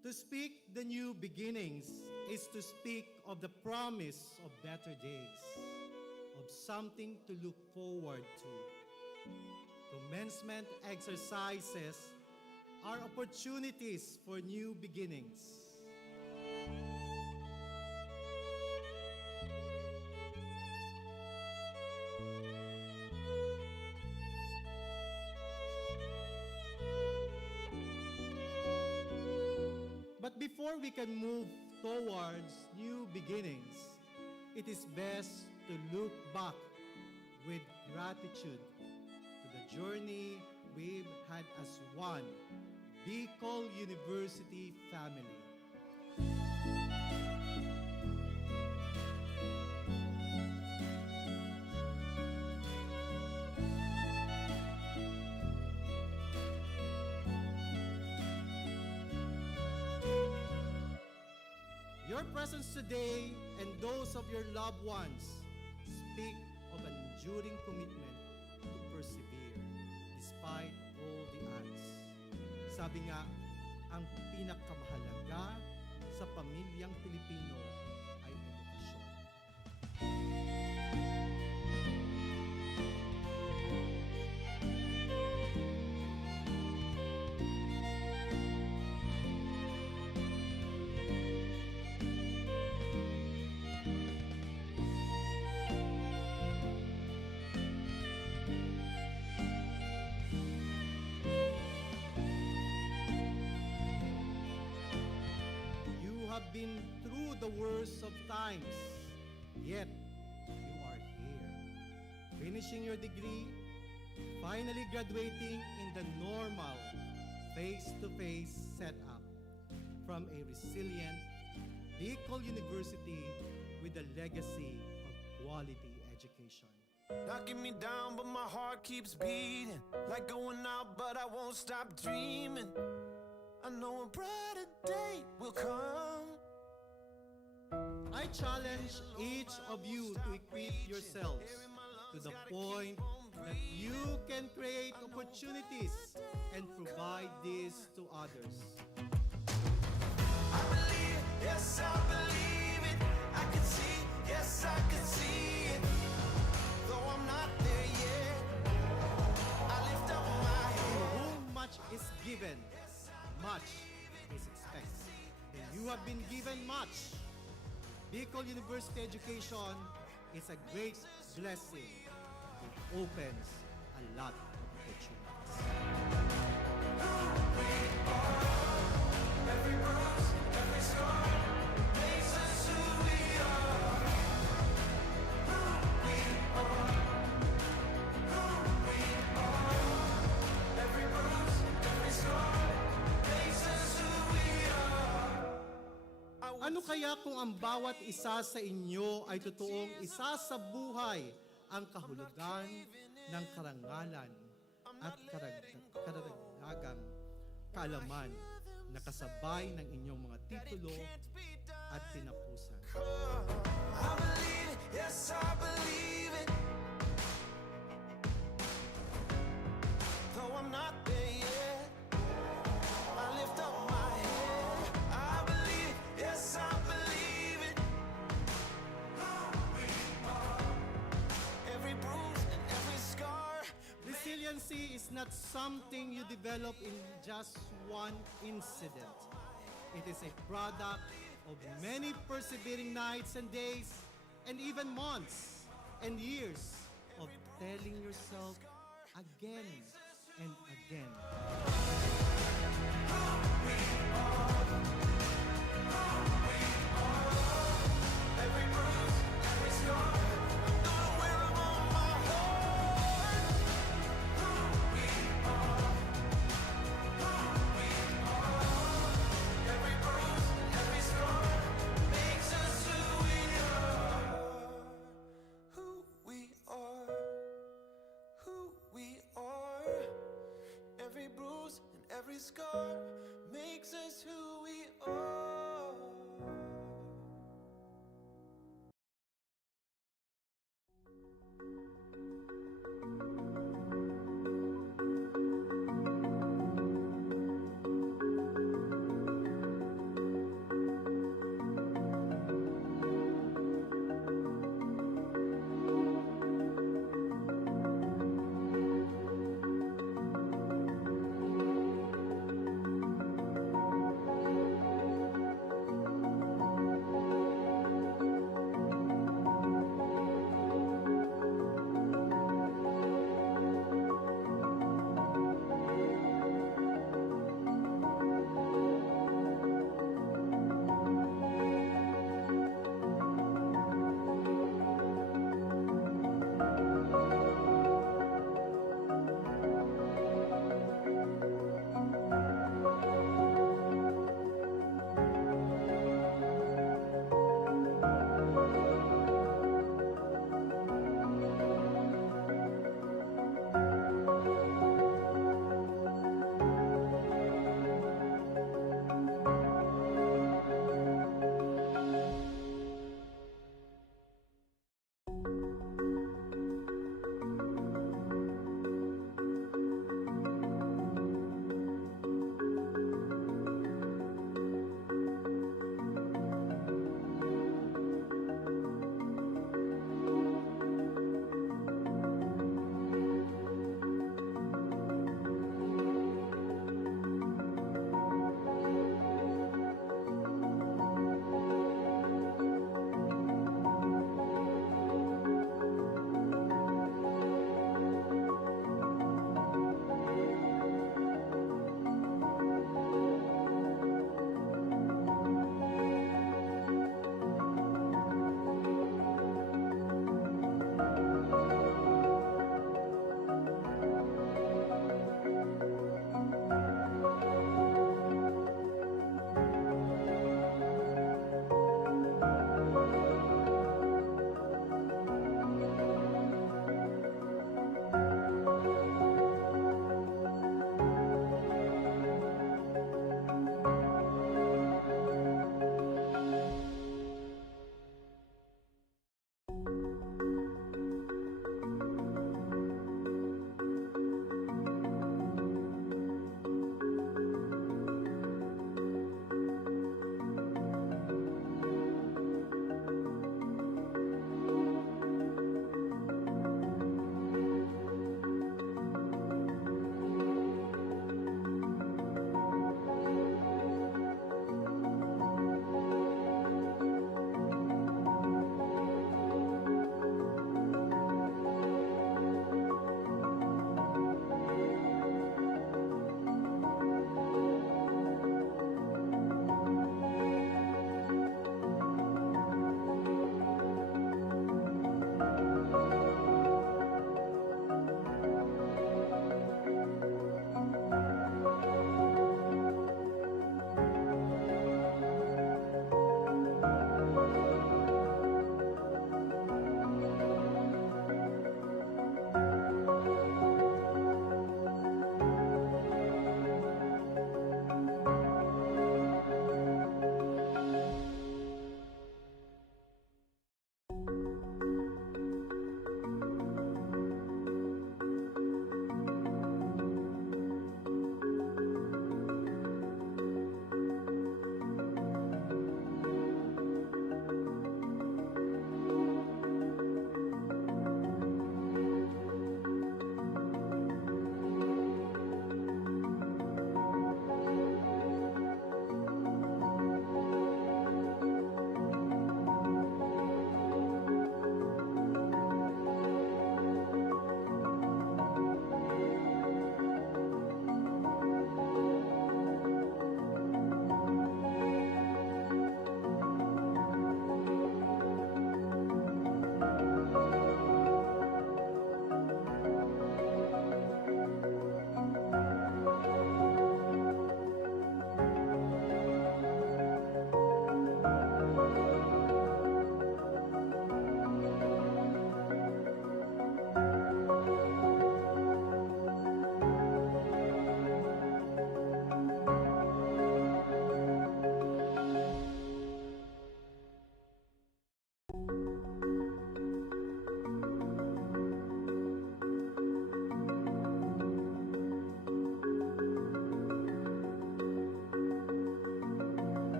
To speak the new beginnings is to speak of the promise of better days, of something to look forward to. Commencement exercises are opportunities for new beginnings. But before we can move towards new beginnings, it is best to look back with gratitude to the journey we've had as one Bicol University family. Your presence today and those of your loved ones speak of an enduring commitment to persevere despite all the odds. Sabi nga, ang pinakamahalaga sa pamilyang Pilipino ay edukasyon. Have been through the worst of times, yet you are here, finishing your degree, finally graduating in the normal face-to-face setup from a resilient Bicol University with a legacy of quality education. Knocking me down, but my heart keeps beating. Like going out, but I won't stop dreaming. I know a brighter day will come. I challenge each of you to equip yourselves to the point that you can create opportunities and provide this to others. I believe, yes, I believe it. I can see, yes, I can see it. Though I'm not there yet, I lift up my To head. whom much is given, much is expected. And you have been given much. Bicol University education is a great blessing. It opens a lot of opportunities. Every bruise, every scar makes us who we are. Who we are. Who we are. Every bruise, every scar makes us who we are. Ano kaya kung ang bawat isa sa inyo ay totoong isa sa buhay ang kahulugan ng karangalan at karagdagang kaalaman na kasabay ng inyong mga titulo at tinapusan. I believe it, yes, I believe it. Though I'm not there yet, I lift up my head. I believe, yes, I believe it. Who we are. Every bruise and every scar. Resiliency is not something you develop in just one incident. It is a product of many persevering nights and days, and even months and years of telling yourself again and again. Every bruise, every scar. I'm gonna wear 'em on my heart. Who we are. Who we are. Every bruise, every scar makes us who we are. Who we are. Who we are. Every bruise and every scar makes us who we are.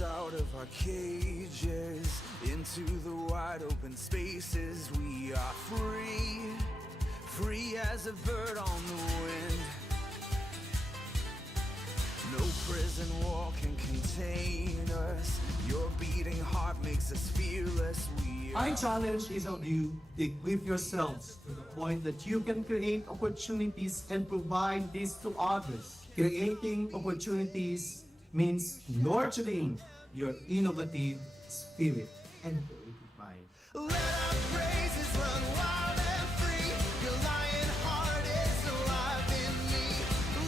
us out of our cages into the wide open spaces. We are free, free as a bird on the wind. No prison wall can contain us. Your beating heart makes us fearless. I challenge each of you to equip yourselves to the point that you can create opportunities and provide this to others. Creating opportunities means nurturing your innovative spirit and creative mind. Let our praises run wild and free. Your lion heart is alive in me.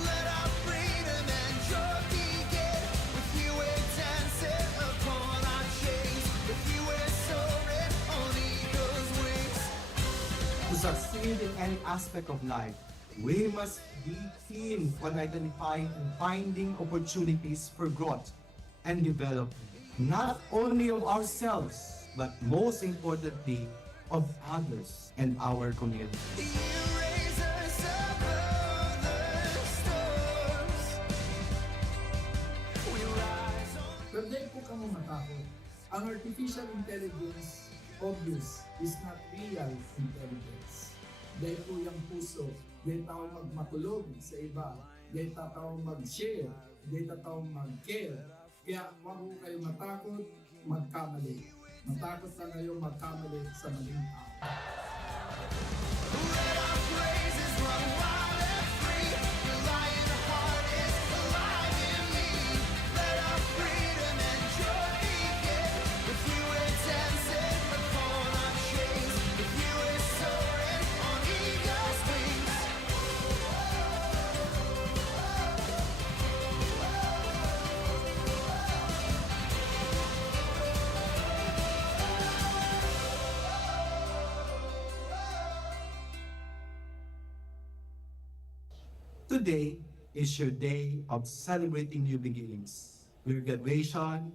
Let our freedom and joy begin. With you we're dancing upon our chains. With you we're soaring on eagle's wings. To succeed in any aspect of life, we must be keen on identifying and finding opportunities for growth and development, not only of ourselves, but most importantly, of others and our community. You raise us above the storms. We rise on. Pero dahil po kamo matakot, ang artificial intelligence, obvious, is not real intelligence. Dahil po yung puso, dahil tao magmatulog sa iba, dahil tao mag-share, dahil tao mag-care. Kaya huwag po kayo matakot, magkamali. Matakot na kayo magkamali sa maling tao. Let our praises run wild and free. Your lion heart is alive in me. Let our freedom and joy begin. With you we're dancing upon our chains. With you we're soaring on eagle's wings. Today is your day of celebrating new beginnings. Your graduation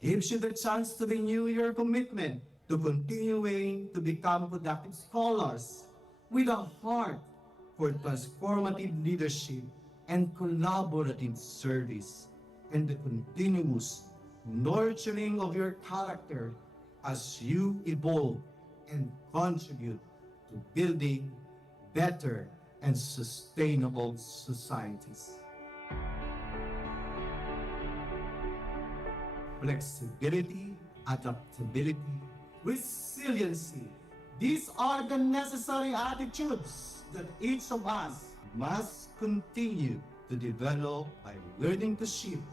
gives you the chance to renew your commitment to continuing to become productive scholars with a heart for transformative leadership and collaborative service, and the continuous nurturing of your character as you evolve and contribute to building better and sustainable societies. Flexibility, adaptability, resiliency. These are the necessary attitudes that each of us must continue to develop by learning to shift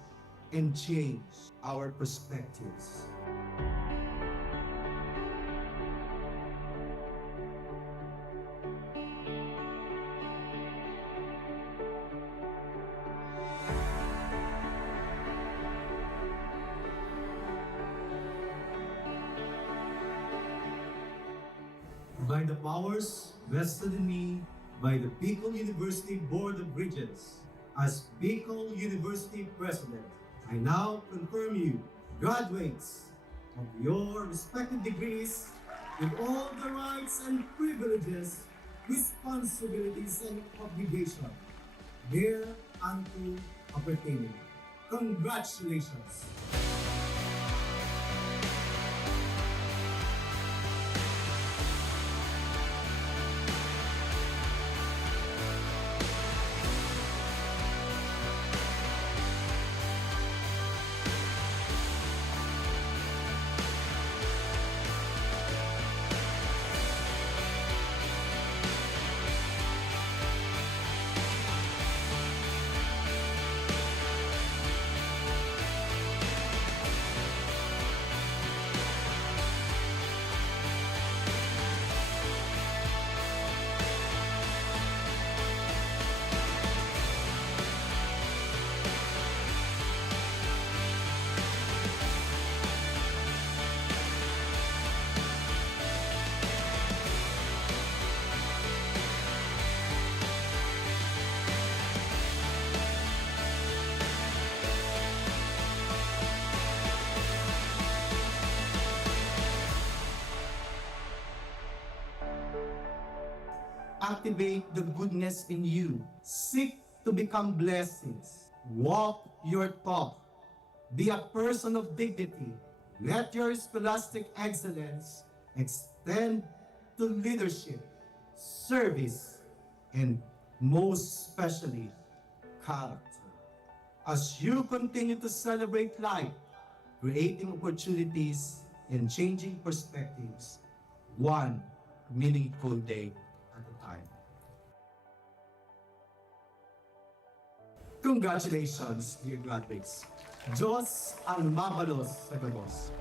and change our perspectives. By the powers vested in me by the Bicol University Board of Regents, as Bicol University President, I now confirm you graduates of your respective degrees with all the rights and privileges, responsibilities and obligations thereunto appertaining. Congratulations! Activate the goodness in you. Seek to become blessings. Walk your talk. Be a person of dignity. Let your scholastic excellence extend to leadership, service, and most especially, character. As you continue to celebrate life, creating opportunities and changing perspectives, one meaningful day at a time. Congratulations, dear graduates. Diyos ang mabalos sa gabos.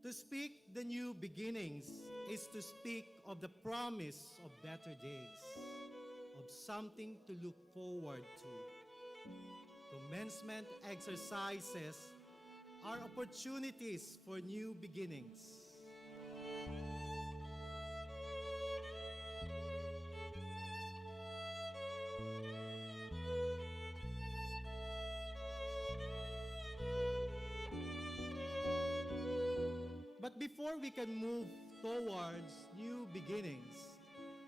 To speak the new beginnings is to speak of the promise of better days, of something to look forward to. Commencement exercises are opportunities for new beginnings. But before we can move towards new beginnings,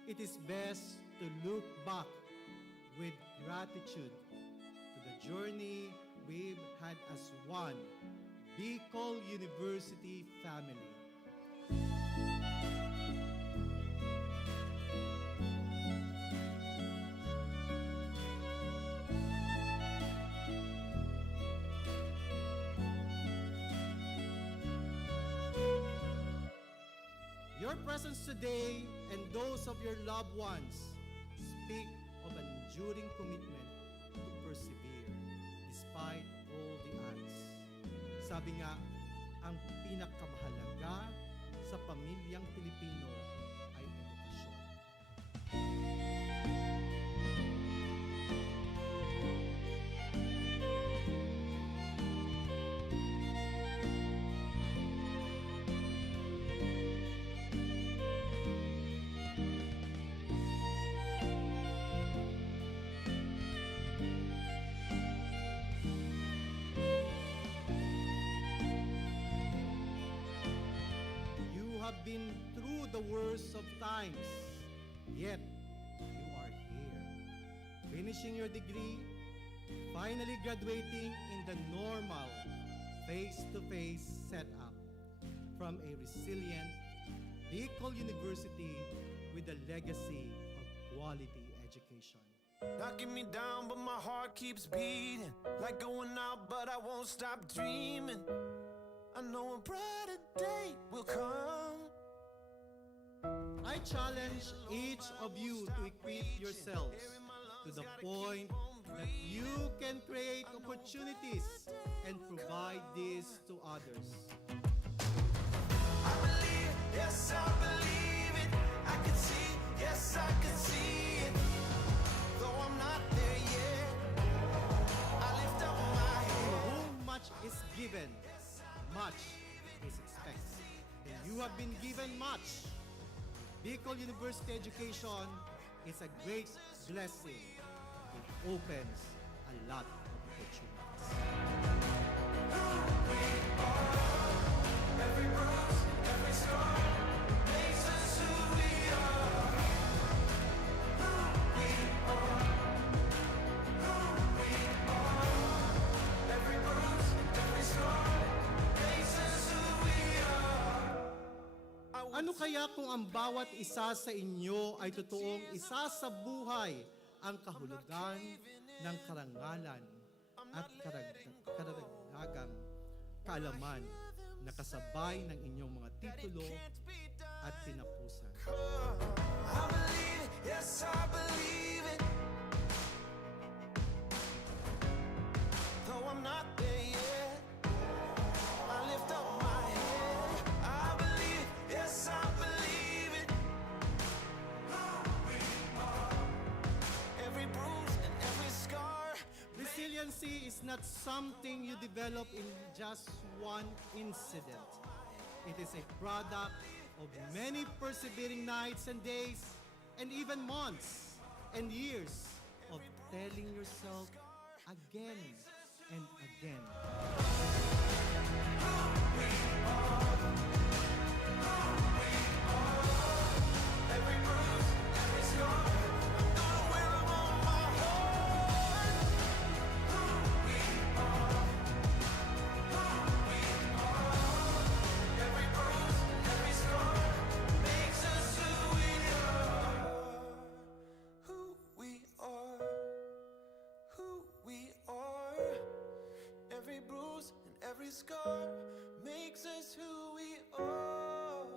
it is best to look back with gratitude to the journey we've had as one Bicol University family. Your presence today and those of your loved ones speak of an enduring commitment to persevere despite all the odds. Sabi nga, ang pinakamahalaga sa pamilyang Pilipino ay edukasyon. Have been through the worst of times, yet you are here, finishing your degree, finally graduating in the normal face-to-face setup from a resilient Bicol University with a legacy of quality education. Knocking me down, but my heart keeps beating. Like going out, but I won't stop dreaming. I know a brighter day will come. I challenge each of you to equip yourselves to the point that you can create opportunities and provide this to others. I believe, yes, I believe it. I can see, yes, I can see it. Though I'm not there yet, I lift up my To head. whom much is given, much is expected. And you have been given much. Bicol University education is a great blessing. It opens a lot of opportunities. Every bruise, every scar makes us who we are. Who we are. Who we are. Every bruise, every scar makes us who we are. Ano kaya kung ang bawat isa sa inyo ay totoong isa sa buhay ang kahulugan ng karangalan at karagdagang kaalaman na kasabay ng inyong mga titulo at tinapusan? I believe it, yes, I believe it. Though I'm not there yet, I lift up my head. I believe, yes, I believe it. Who we are. Every bruise and every scar. Resiliency is not something you develop in just one incident. It is a product of many persevering nights and days, and even months and years of telling yourself again and again. Every bruise, every scar. I'm gonna wear 'em on my heart. Who we are. Who we are. Every bruise, every scar makes us who we are. Who we are. Who we are. Every bruise and every scar makes us who we are.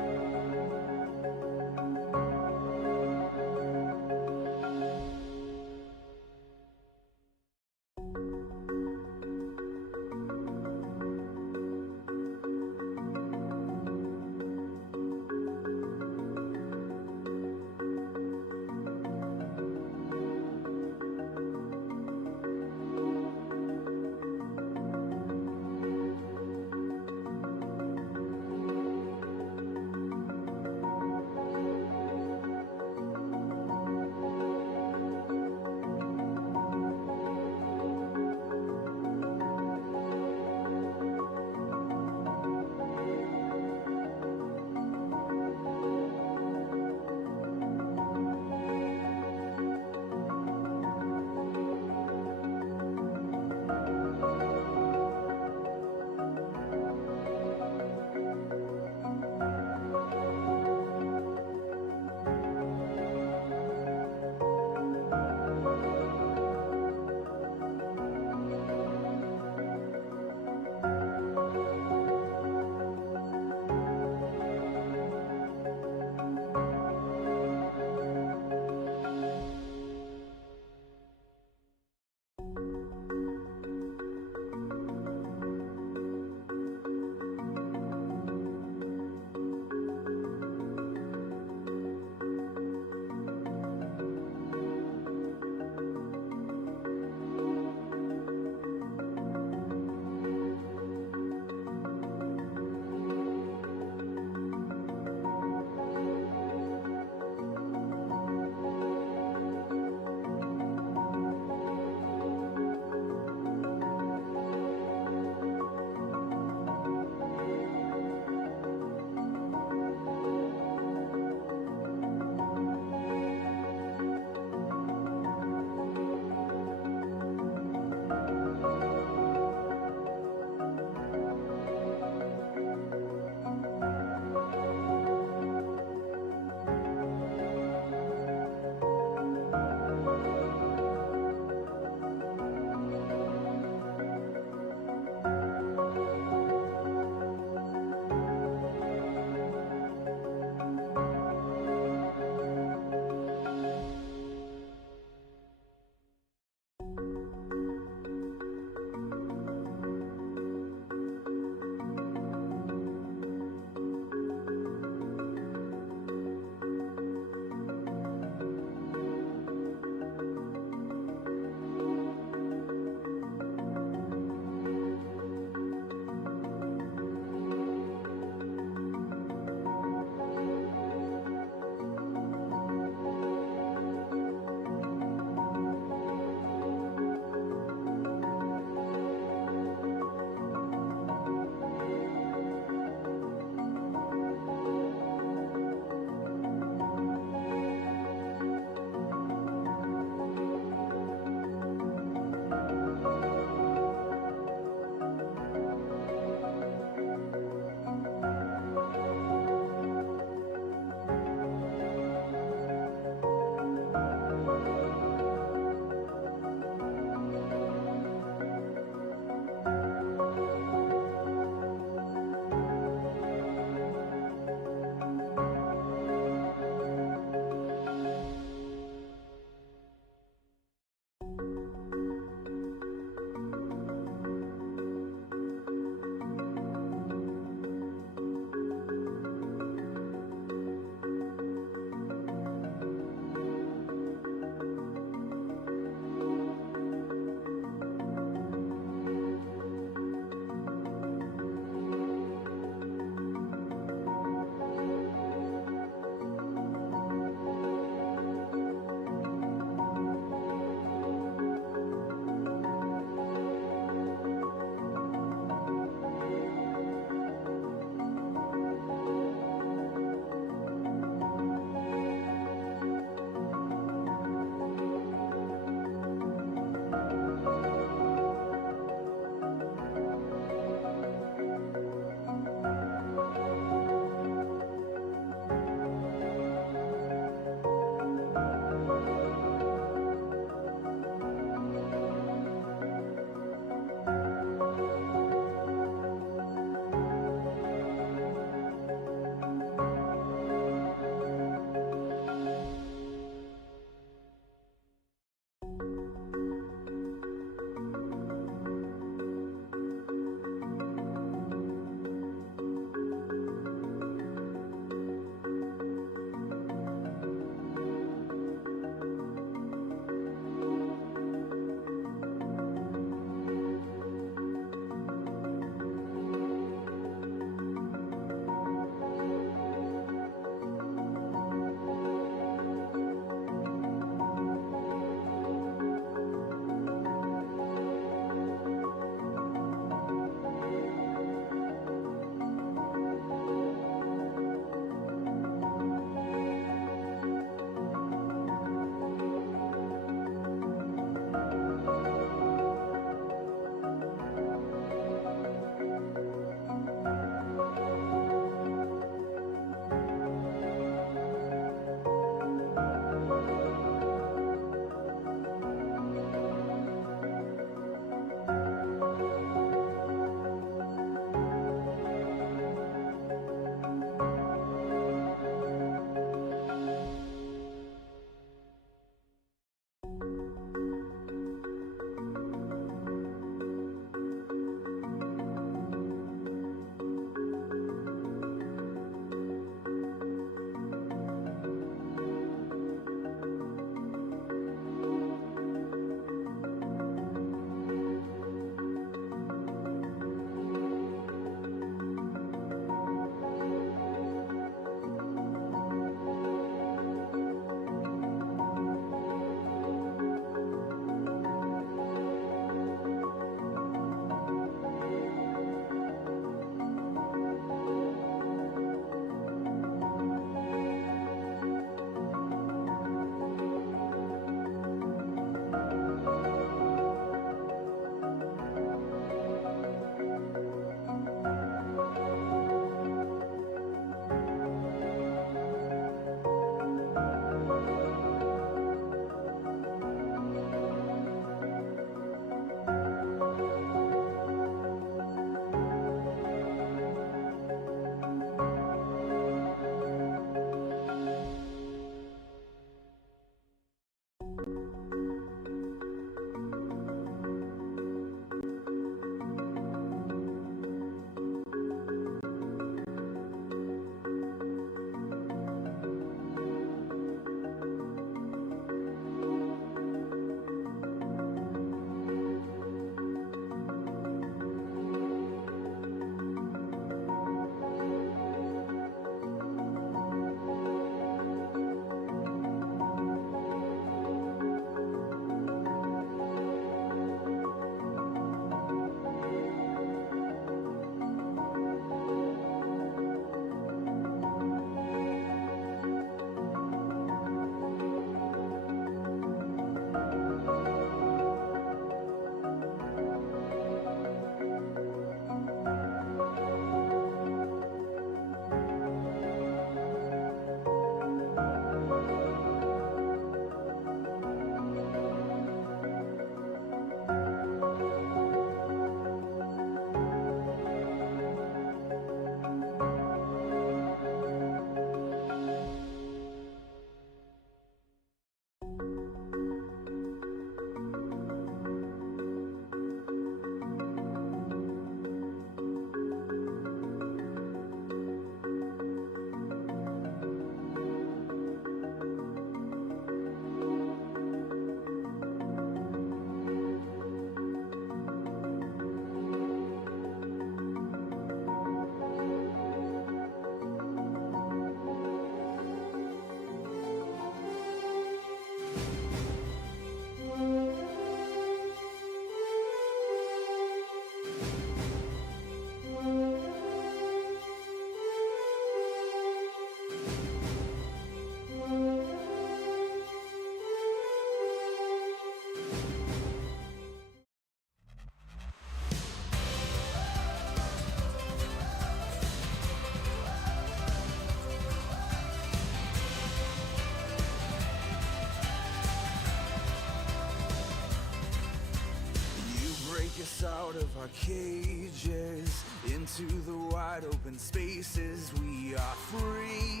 out of our cages into the wide open spaces. We are free,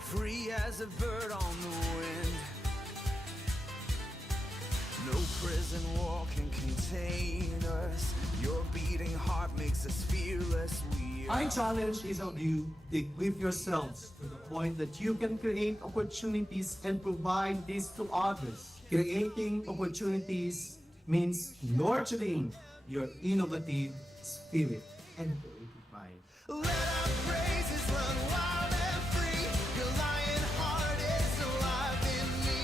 free as a bird on the wind. No prison wall can contain us. Your beating heart makes us fearless. My challenge is on you to equip yourselves to the point that you can create opportunities and provide this to others. Creating opportunities means nurturing your innovative spirit and creative mind. Let our praises run wild and free. Your lion heart is alive in me.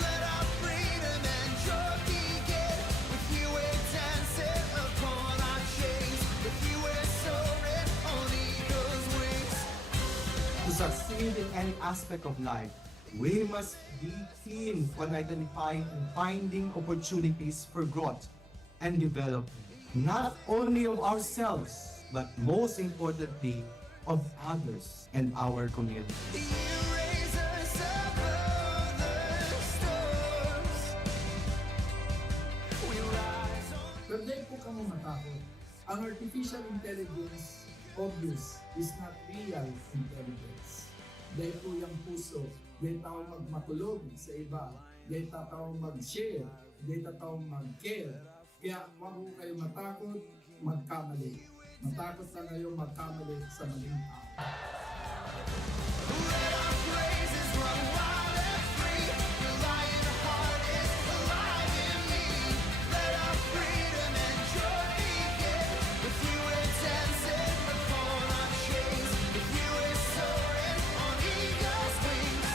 Let our freedom and joy begin. With you we're dancing upon our chains. With you we're soaring on eagle's wings. To succeed in any aspect of life, we must be keen on identifying and finding opportunities for growth and development, not only of ourselves, but most importantly, of others and our community. You raise us above the storms. We rise on. Pero po ka mo matakot. Ang artificial intelligence, obvious, is not real intelligence. Dahil po yung puso, dahil tao magmatulog sa iba, dahil tao mag-share, dahil tao mag-care. Kaya huwag po kayo matakot, magkamali. Matakot na kayo magkamali sa maling tao. Let our praises run wild and free. Your lion heart is alive in me. Let our freedom and joy begin. With you we're dancing upon our chains. With you we're soaring on eagle's wings.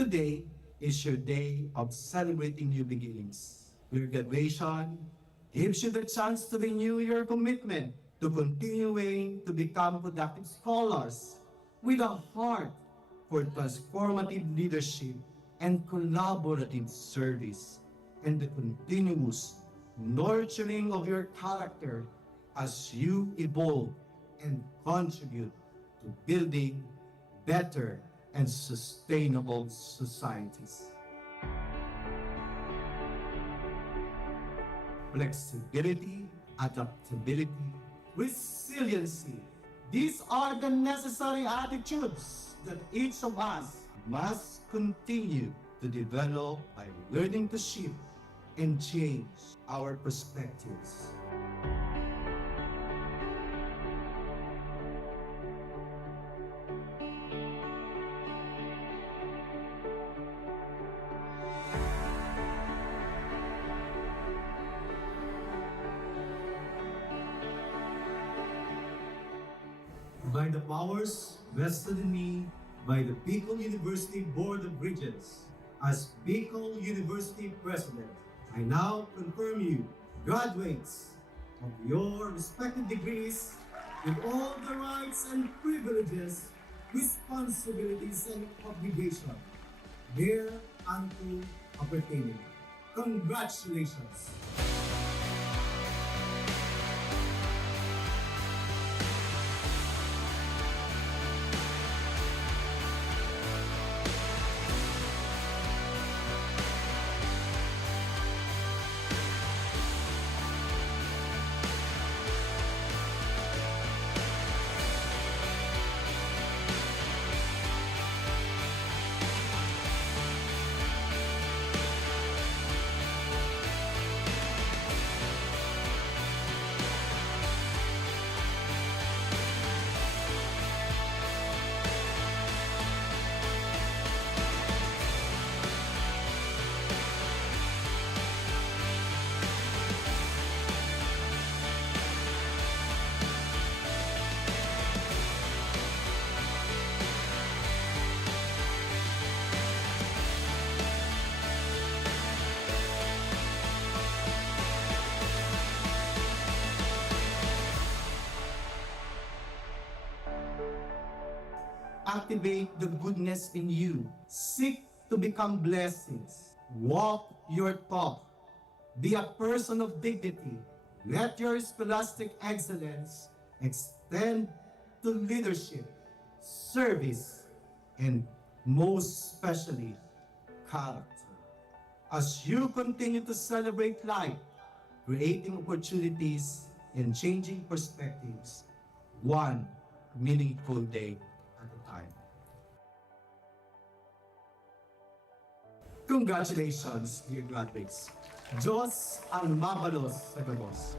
Today is your day of celebrating new beginnings. Your graduation gives you the chance to renew your commitment to continuing to become productive scholars with a heart for transformative leadership and collaborative service, and the continuous nurturing of your character as you evolve and contribute to building better and sustainable societies. Flexibility, adaptability, resiliency. These are the necessary attitudes that each of us must continue to develop by learning to shift and change our perspectives. By the powers vested in me by the Bicol University Board of Regents, as Bicol University President, I now confirm you graduates of your respective degrees with all the rights and privileges, responsibilities, and obligations thereunto appertaining. Congratulations! Activate the goodness in you. Seek to become blessings. Walk your talk. Be a person of dignity. Let your scholastic excellence extend to leadership, service, and most especially, character. As you continue to celebrate life, creating opportunities and changing perspectives, one meaningful day at a time. Congratulations, dear graduates. Diyos ang mabalos sa gabos.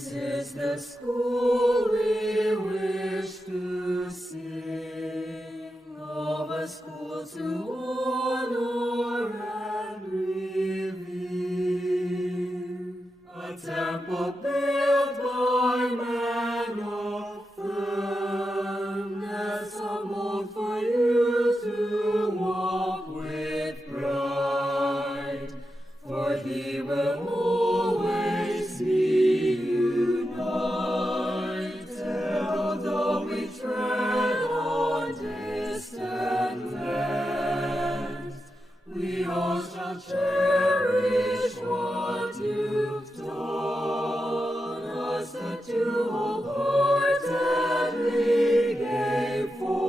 This is the school we wish to sing, of a school to honor and revere, a temple built by man of firmness, a mold for you to walk with pride, for He will always be united, although we tread on distant lands. We all shall cherish what you've taught us, that you wholeheartedly gave forth.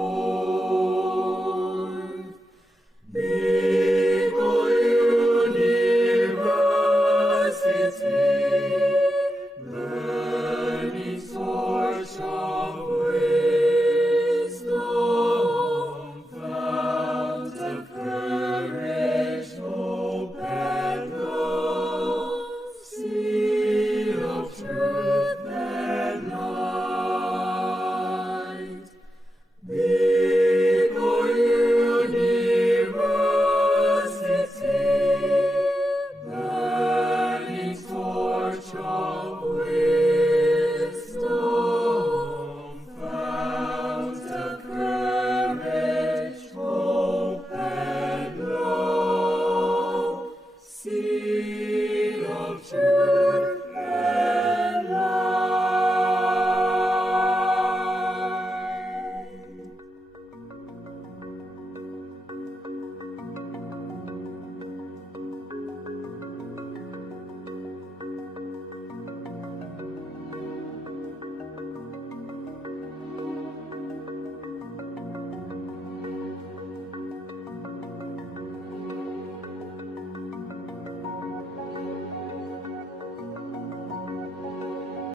Beagle University, burning torch of wisdom, fount of courage, hope, and love, seed of truth and light. Beagle University, burning torch of wisdom, fount of courage, hope, and love, seed